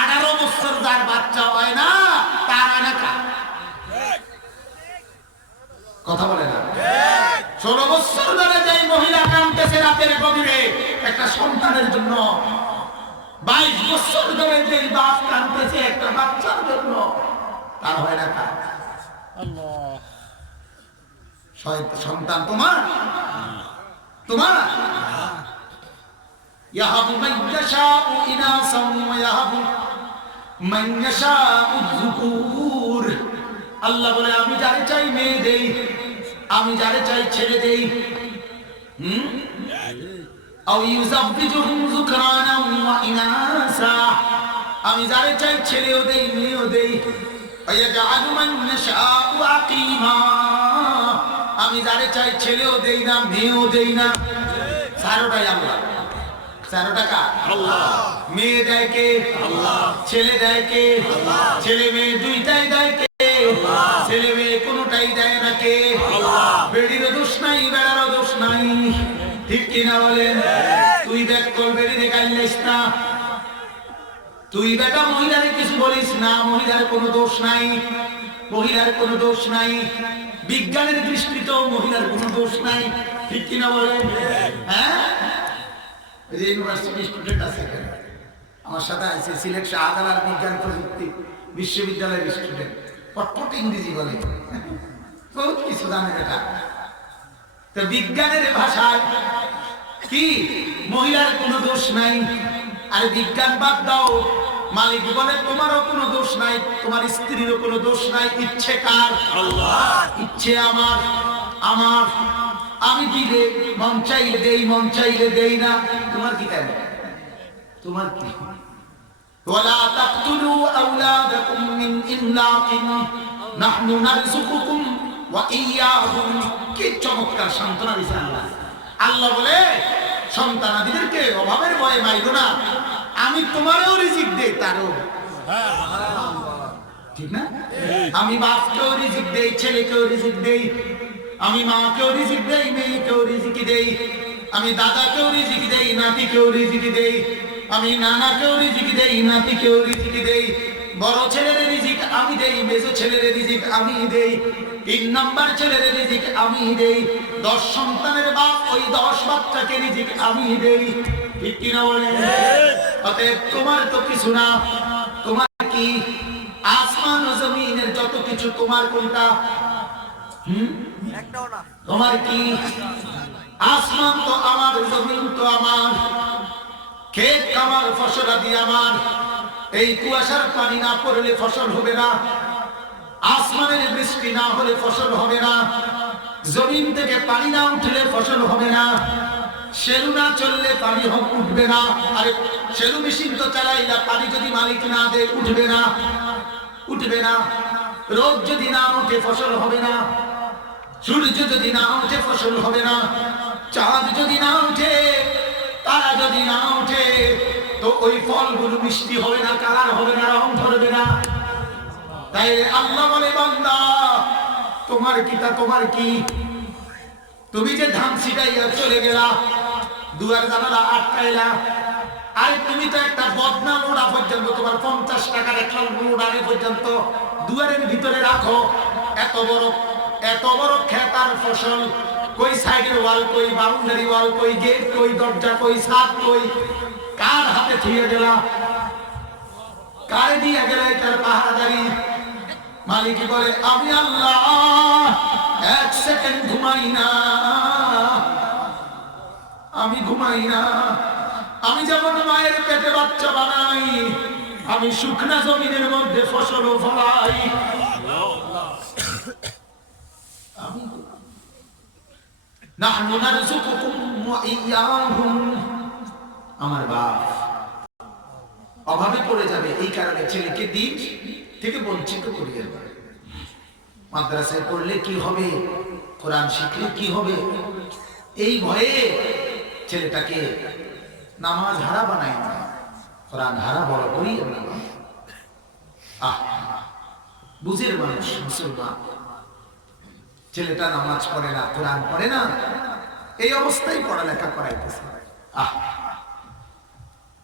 18 বছর যার বাচ্চা হয় না তার আনা কার? কথা বলে না। 16 বছর ধরে যে মহিলা কাঁদতেছে রাতের গভীরে একটা সন্তানের জন্য, 22 বছর ধরে যে বাপ কাঁদতেছে একটা বাচ্চার জন্য, তার হয় না কার? সন্তান তোমার, তোমার। ইয়াহাবু মান ইয়াশাউ ইনাসাম ওয়া ইয়াহাবু মান ইয়াশাউ যুকুর। আল্লাহ বলে, আমি যারে চাই মেয়ে দেই, আমি যারে চাই ছেলে দেই। আও ইউযাববিজুহুম যুকরানা ওয়া ইনাসা। আমি যারে চাই ছেলেও দেই, মেয়েও দেই। ওয়ায়াজআলু মান ইয়াশাউ আকিমা। আমি যারে চাই ছেলেও দেই না, মেয়েও দেই না। চারোটাই আল্লাহ। চারোটা কার? আল্লাহ। মেয়ে দেয় কে? আল্লাহ। ছেলে দেয় কে? আল্লাহ। ছেলে মেয়ে দুইটাই দেয় কে? আল্লাহ। ছেলে মেয়ে কোনটাই দেয় না কে? আল্লাহ। বেড়িরও দোষ নাই, বেড়ারও দোষ নাই। ঠিক কিনা বলেন? তুই দেখ তোর বেড়ি দেখাইলিস না, তুই বেটা মহিলারে কিছু বলিস না, মহিলার কোনো দোষ নাই, মহিলার কোনো দোষ নাই। বিজ্ঞানের দৃষ্টিতেও মহিলার কোনো দোষ নাই। ঠিক কিনা বলেন? হ্যাঁ, যে ইউনিভার্সিটি স্টুডেন্ট আছে আমার সাথে আছে, সিলেট শাহজালাল বিজ্ঞান প্রযুক্তি বিশ্ববিদ্যালয়ের স্টুডেন্ট, পটপট ইংরেজি বলে, বহুত কিছু জানে বেটা। তো বিজ্ঞানের ভাষায় কি মহিলার কোনো দোষ নাই। আর বিজ্ঞান বাদ দাও, মালিক বলে তোমারও কোনো দোষ নাই, তোমার স্ত্রীরও কোনো দোষ নাই। ইচ্ছে কার? আল্লাহ। ইচ্ছে আমার, আমার। আমি দিলে মন চাইলে দেই, মন চাইলে দেই না। তোমার কি তাই? তোমার কি? ওয়ালা তাকতুলু আওলাদাকুম মিন ইমলাকিন নাহনু নারযুকুকুম ওয়া ইয়্যাহুম। কি চমৎকার সান্ত্বনা দিয়েছে আল্লাহ। আল্লাহ বলে, সন্তানাদিদেরকে অভাবের ভয়ে মাইরো না, আমি তোমারও রিজিক দেই, তারও। ঠিক না? আমি বাপকেও রিজিক দেই, ছেলেকেও রিজিক দেই, আমি মাকেও রিজিক দেই, মেয়েকেও রিজিক দেই, আমি দাদাকেও রিজিক দেই, নাতিকেও রিজিক দেই, আমি নানাকেও রিজিক দেই, নাতিকেও রিজিক দেই। বড় ছেলের রিজিক আমি দেই, মেজো ছেলের রিজিক আমি দেই, 3 নাম্বার ছেলের রিজিক আমি দেই। 10 সন্তানের বাপ, ওই 10 বাচ্চাকে রিজিক আমি দেই। ঠিক কিনা বলেন? অতএব তোমার তো কিছু না, তোমার কি? আসমান ও জমিনের যত কিছু তোমার কোনটা? একটাও না। তোমার কি? আসমান তো আমার, জমিন তো আমার, ক্ষেত আমার, ফসলাদি আমার। এই কুয়াশার পানি না পড়লে ফসল হবে না, আসমানের বৃষ্টি না হলে ফসল হবে না, জমিন থেকে পানি না উঠলে ফসল হবে না। সেলু না চললে পানি উঠবে না। আরে সেলু মেশিন তো চালাইলা, পানি যদি মালিক না দেয় উঠবে না, উঠবে না। রোদ যদি না ওঠে ফসল হবে না, সূর্য যদি না ওঠে ফসল হবে না, চাঁদ যদি না ওঠে, তারা যদি না ওঠে, তো ওই ফলগুলো মিষ্টি হবে না, কালার হবে না, রং ধরবে না। তাই আল্লাহ বলে, বান্দা তোমার কি তা তোমার কি? তুমি যে ধান ছিটাইয়া চলে গেলা, দুয়ার জানালা আটকাইলা, আরে তুমি তো একটা বদনা লোড়া পর্যন্ত, তোমার 50 টাকার একটা লোড়া পর্যন্ত দুয়ারের ভিতরে রাখো। এত বড় খেতার ফসল, কই সাইডের ওয়াল, কই বাউন্ডারি ওয়াল, কই গেট, কই দরজা, কই ছাদ, কই কার হাতে থুয়ে গেলা? কারে দিয়ে গেলে এটার পাহারাদারি? মালিক বলে, আমি আল্লাহ 1 সেকেন্ড ঘুমাই না, আমি ঘুমাই না। আমি যেমন মায়ের পেটে বাচ্চা বানাই, আমি শুকনা জমিনের মধ্যে ফসল ফলাই। নাহনু নারযুকুকুম ওয়া ইয়্যাহুম। আমার বাপ অভাবে পড়ে যাবে, এই কারণে ছেলেকে দিন থেকে বঞ্চিত করিয়ে দেয়। মাদ্রাসায় পড়লে কি হবে, কোরআন শিখলে কি হবে, এই ভয়ে ছেলেটাকে নামাজ হারা বানাই না, কোরআন হারা বড় করি। বুঝের মানুষ মুসলমান, ছেলেটা নামাজ পড়ে না, কোরআন পড়ে না, এই অবস্থায় পড়ালেখা করাইতেছে।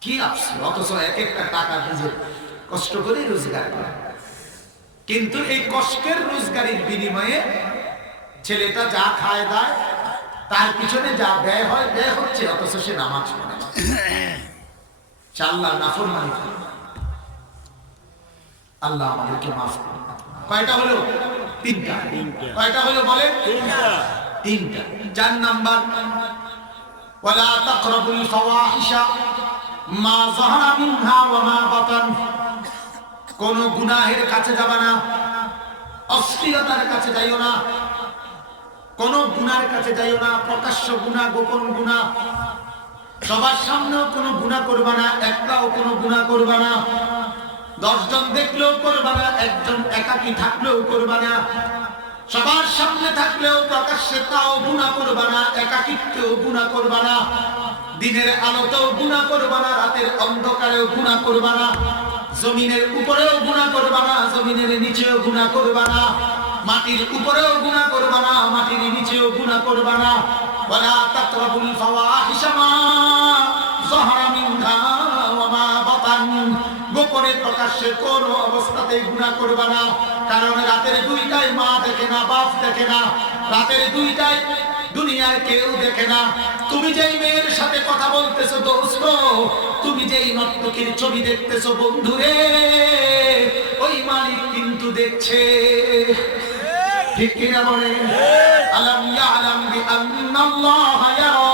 কি আফসোস! অথচ এক একটা টাকা নিজে কষ্ট করে রোজগার করে, কিন্তু এই কষ্টের রোজগারের বিনিময়ে ছেলেটা যা খায় দায়, তার পিছনে যা ব্যয় হয়, ব্যয় হচ্ছে, অথচ সে নামাজ পড়ে না, আল্লাহর নাফরমানি করে। আল্লাহ আমাদেরকে মাফ করুন। কয়টা হলো? 3টা। কয়টা হলো বলে? 3টা। 4 নাম্বার, ওয়ালা তাকরাবুল ফাওয়াহিশা মা যাহারা মিনহা ওয়া মা বাতান। কোন গুনাহের কাছে যাবা না, অশ্লীলতার কাছে যাইও না, কোন গুনার কাছে যাইও না, প্রকাশ্য গুনাহ, গোপন গুনাহ, সবার সামনেও কোনো গুনাহ করবা না, একটাও কোনো গুনাহ করবা না, 10 জন দেখলেও করবা না, একজন একাকী থাকলেও করবা না, সবার সামনে থাকলেও প্রকাশ্যে তাও গুনাহ করবা না, একাকিত্বেও গুনাহ করবা না, দিনের আলোতেও গুনাহ করবা না, রাতের অন্ধকারেও গুনাহ করবা না, জমিনের উপরেও গুনাহ করবা না, জমিনের নিচেও গুনাহ করবা না, মাটির উপরেও গুনাহ করবা না, মাটির নিচেও গুনাহ করবা না। ওয়ালা তাকরাবুল ফাওয়াহিশা মা যাহারা মিনহা ওয়া মা বাতান। গোপনে প্রকাশ্যে কোন অবস্থাতেই গুনাহ করবা না, কারণ রাতের 2টায় মা দেখে না, বাপ দেখে না, রাতের 2টায় দুনিয়ার কেউ দেখে না। তুমি যেই মেয়ের সাথে কথা বলতেছো দোস্ত, তুমি যেই নর্তকীর ছবি দেখতেছো বন্ধুরে, ওই মালিক কিন্তু দেখছে। ঠিক কিনা বলে? আলাম ইয়ালাম বিআন্নাল্লাহ ইয়ারা।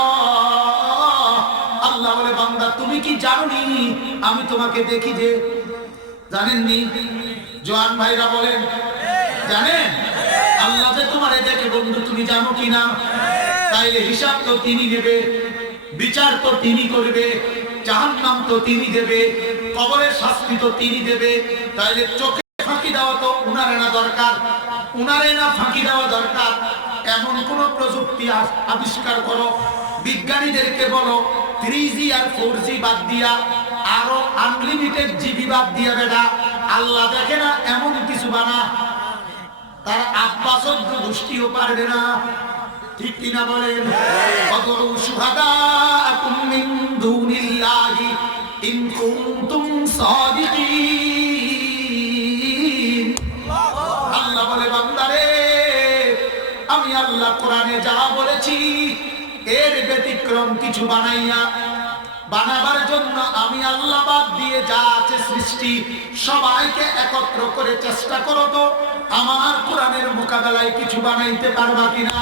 আল্লাহ বলে, বান্দা তুমি কি জানোনি আমি তোমাকে দেখি? যে জানেননি? জওয়ান ভাইরা বলেন, জানেন? আল্লাহ যে তোমারে দেখে বন্ধু, তুমি জানো কিনা? তাইলে হিসাব তো তিনি নেবে, বিচার তো তিনি করবে, জাহান্নাম তো তিনি দেবে, কবরের শাস্তি তো তিনি দেবে। তাইলে চোখে ফাঁকি দেওয়া তো উনারে না দরকার, উনারে না ফাঁকি দেওয়া দরকার। এমন কোন প্রযুক্তি আবিষ্কার করো, বিজ্ঞানীদেরকে বলো 3G আর 4G বাদ দিয়া আরো আনলিমিটেড জিবি বাদ দিয়া, বেটা আল্লাহ দেখে না এমন কিছু বানা, তার আব্বাসদ্য গোষ্ঠীও পারবে না। ঠিক কিনা বলেন? ফাদউ শুহাদাকুম মিন দুনিল্লাহি ইন কুনতুম সাদিকিন। আল্লাহ বলে, বান্দারে আমি আল্লাহ কোরআনে যা বলেছি এর ব্যতিক্রম কিছু বানাইয়া, বানাবার জন্য আমি আল্লাহ বাদ দিয়ে যা আছে সৃষ্টি সবাইকে একত্র করে চেষ্টা করো তো আমার কোরআনের মোকাবেলায় কিছু বানাইতে পারবা কিনা।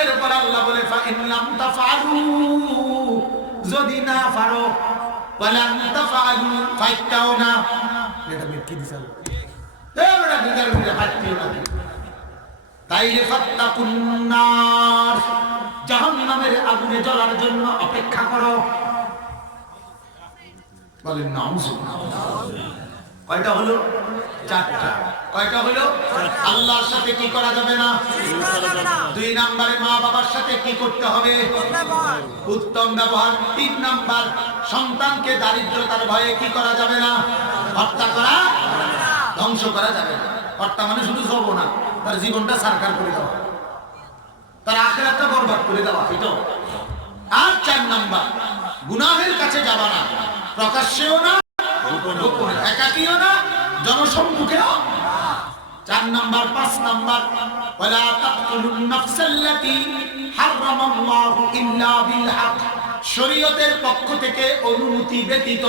এরপর আল্লাহ বলে, ফা ইন লাম তাফআলু, যদি না পারো, ওয়ালান তাফআলু, ফাইতাও না। এটা কি দিছাল? এবারে বিদার বিদার হাঁটতিও না। তাইলে ফাত্তাকুন নার, জাহান্নামের আগুনে জ্বলার জন্য অপেক্ষা করো। বলেন নাউজুবিল্লাহ। কয়টা হলো? চারটা। কয়টা হলো? আল্লাহর সাথে কি করা যাবে না? দুই নম্বরে মা বাবার সাথে কি করতে হবে? উত্তম ব্যবহার। তিন নম্বর, সন্তানকে দারিদ্রতার ভয়ে কি করা যাবে না? হত্যা করা, ধ্বংস করা যাবে না। হত্যা মানে শুধু জব না, তার জীবনটা সারকার করে দেওয়া, তার আখিরাতটা বরবাদ করে দেওয়া, এটাও। আর চার নম্বর, গুনাহের কাছে যাবা না, প্রকাশ্যেও না, গোপনে, একাকীও না, জনসম্মুখেও। 4 নাম্বার 5 নাম্বার, ওয়ালা তাকতুলুন নাফসাল্লাতী হারামাল্লাহু ইল্লা বিল হক। শরীয়তের পক্ষ থেকে অনুমতি ব্যতীত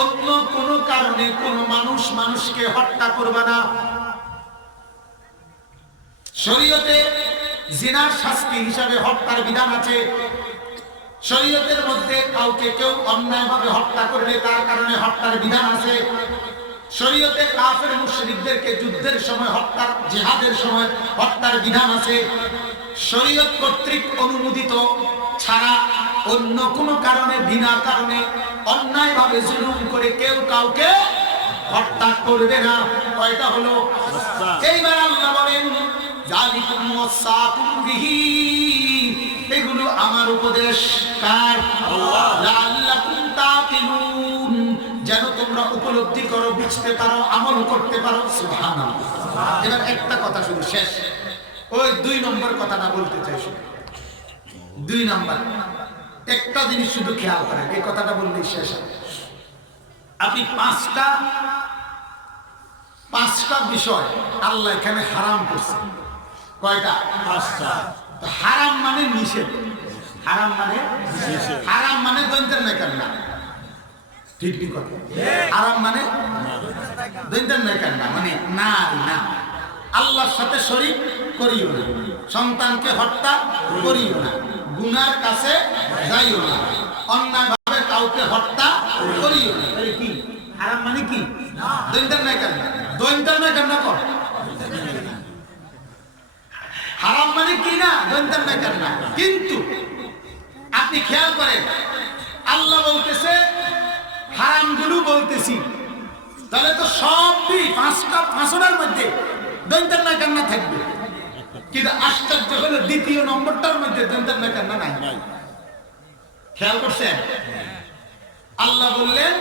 অন্য কোনো কারণে কোনো মানুষ মানুষকে হত্যা করবে না। শরীয়তে জিনার শাস্তি হিসাবে হত্যার বিধান আছে। শরীয়তের মধ্যে কাউকে কেউ অন্যায়ভাবে হত্যা করলে তার কারণে হত্যার বিধান আছে। শরীয়তে কাফের মুশরিকদেরকে যুদ্ধের সময় হত্যা, জিহাদের সময় হত্যার বিধান আছে। শরীয়ত কর্তৃক অনুমোদিত ছাড়া অন্য কোনো কারণে, বিনা কারণে অন্যায়ভাবে জুলুম করে কেউ কাউকে হত্যা করবে না। কয়টা হলো? এইবার আল্লাহ বলেন, যালিকুম ওয়াসাকুম বিহি, এগুলো আমার উপদেশ। কার? আল্লাহ। লাআল্লাকুম তাকিলুন, যেন তোমরা উপলব্ধি করো, বুঝতে পারো, আমল করতে পারো। সুবহানাল্লাহ। এবার একটা কথা শুধু শেষ, ওই 2 নম্বর কথাটা বলতে চাই। শুধু 2 নম্বর একটা জিনিস শুধু খেয়াল করেন, এই কথাটা বললেই শেষ হবে। আপনি পাঁচটা বিষয় আল্লাহ এখানে হারাম করছেন। কয়টা? 5টা। তো হারাম মানে নিষেধ। হারাম মানে নিষেধ। হারাম মানে দন্তের নেকার না, ঠিক ঠিক কথা। হারাম মানে দন্তের নেকার না, মানে না না। আল্লাহর সাথে শরীক করিও না, সন্তানকে হত্যা করিও না, গুনার কাছে যাইও না, অন্যায়ভাবে কাউকে হত্যা করিও না। তাহলে কি হারাম মানে? কি দন্তের নেকার না, দন্তের নেকার না কর। হারাম মানে কি না? দন্তের নেকার না। কিন্তু আপনি খেয়াল করেন, আল্লাহ বলতেছে হারামগুলো বলতেছি, তাহলে তো সবই 5টার মধ্যে দন্তের নেকার না থাকবে। কিন্তু আশ্চর্য হলো দ্বিতীয় নম্বরটার মধ্যে দন্তের নেকার না নাই। খেয়াল করছেন? আল্লাহ বললেন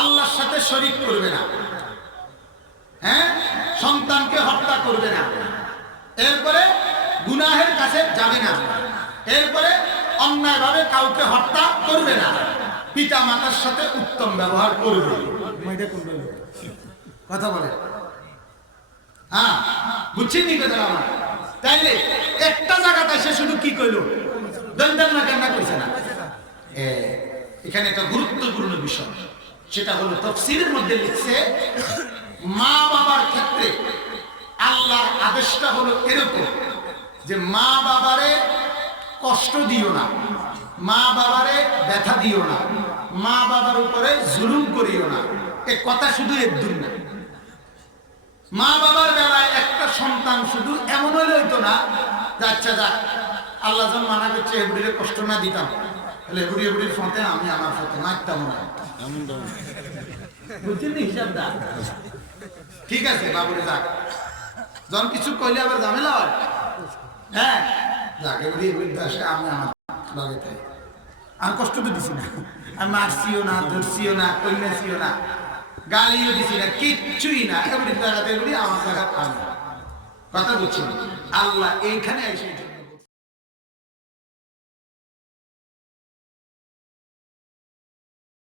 আল্লাহর সাথে শরীক করবে না, হ্যাঁ, সন্তানকে হত্যা করবে না, এরপরে গুনাহের কাছে যাবে না, এরপরে অন্যায়ভাবে কাউকে হত্যা করবে না, পিতা মাতার সাথে উত্তম ব্যবহার করবে। কথা বলে, হ্যাঁ, বুঝছেন নি কথা আমার? তাইলে একটা জায়গাতে সে শুধু কি কইল? দন্তের না কেন কইছে না। এখানে একটা গুরুত্বপূর্ণ বিষয়, সেটা হলো তাফসীরের মধ্যে লিখছে, মা বাবার ক্ষেত্রে আল্লাহর আদেশটা হলো এরকম যে মা বাবারে কষ্ট দিও না, মা বাবারে ব্যথা দিও না, মা বাবার উপরে জুলুম করিও না। এ কথা শুধু একদম না। মা বাবার বেলায় একটা সন্তান শুধু এমন হইতো না যে আচ্ছা যাক, আল্লাহ যখন মানা করছে এগুলির কষ্ট না দিতাম, তাহলে এগুলির ফতে আমি আমার ফতে মারতাম না। বুঝছেন হিসাবটা? ঠিক আছে বাবুরে যাক, যখন কিছু কইলে আবার ঝামেলা হয়, হ্যাঁ যাক এগুলি আমি আমার লগে তাই আমি কষ্ট তো দিছি না, আমি মারছিও না, ধরছিও না, কইনাছিও না, গালিও দিছি না, কিচ্ছুই না। এগুলি জায়গাতে এগুলি আমার জায়গা আমি কথা বলছি। আল্লাহ এইখানে এসে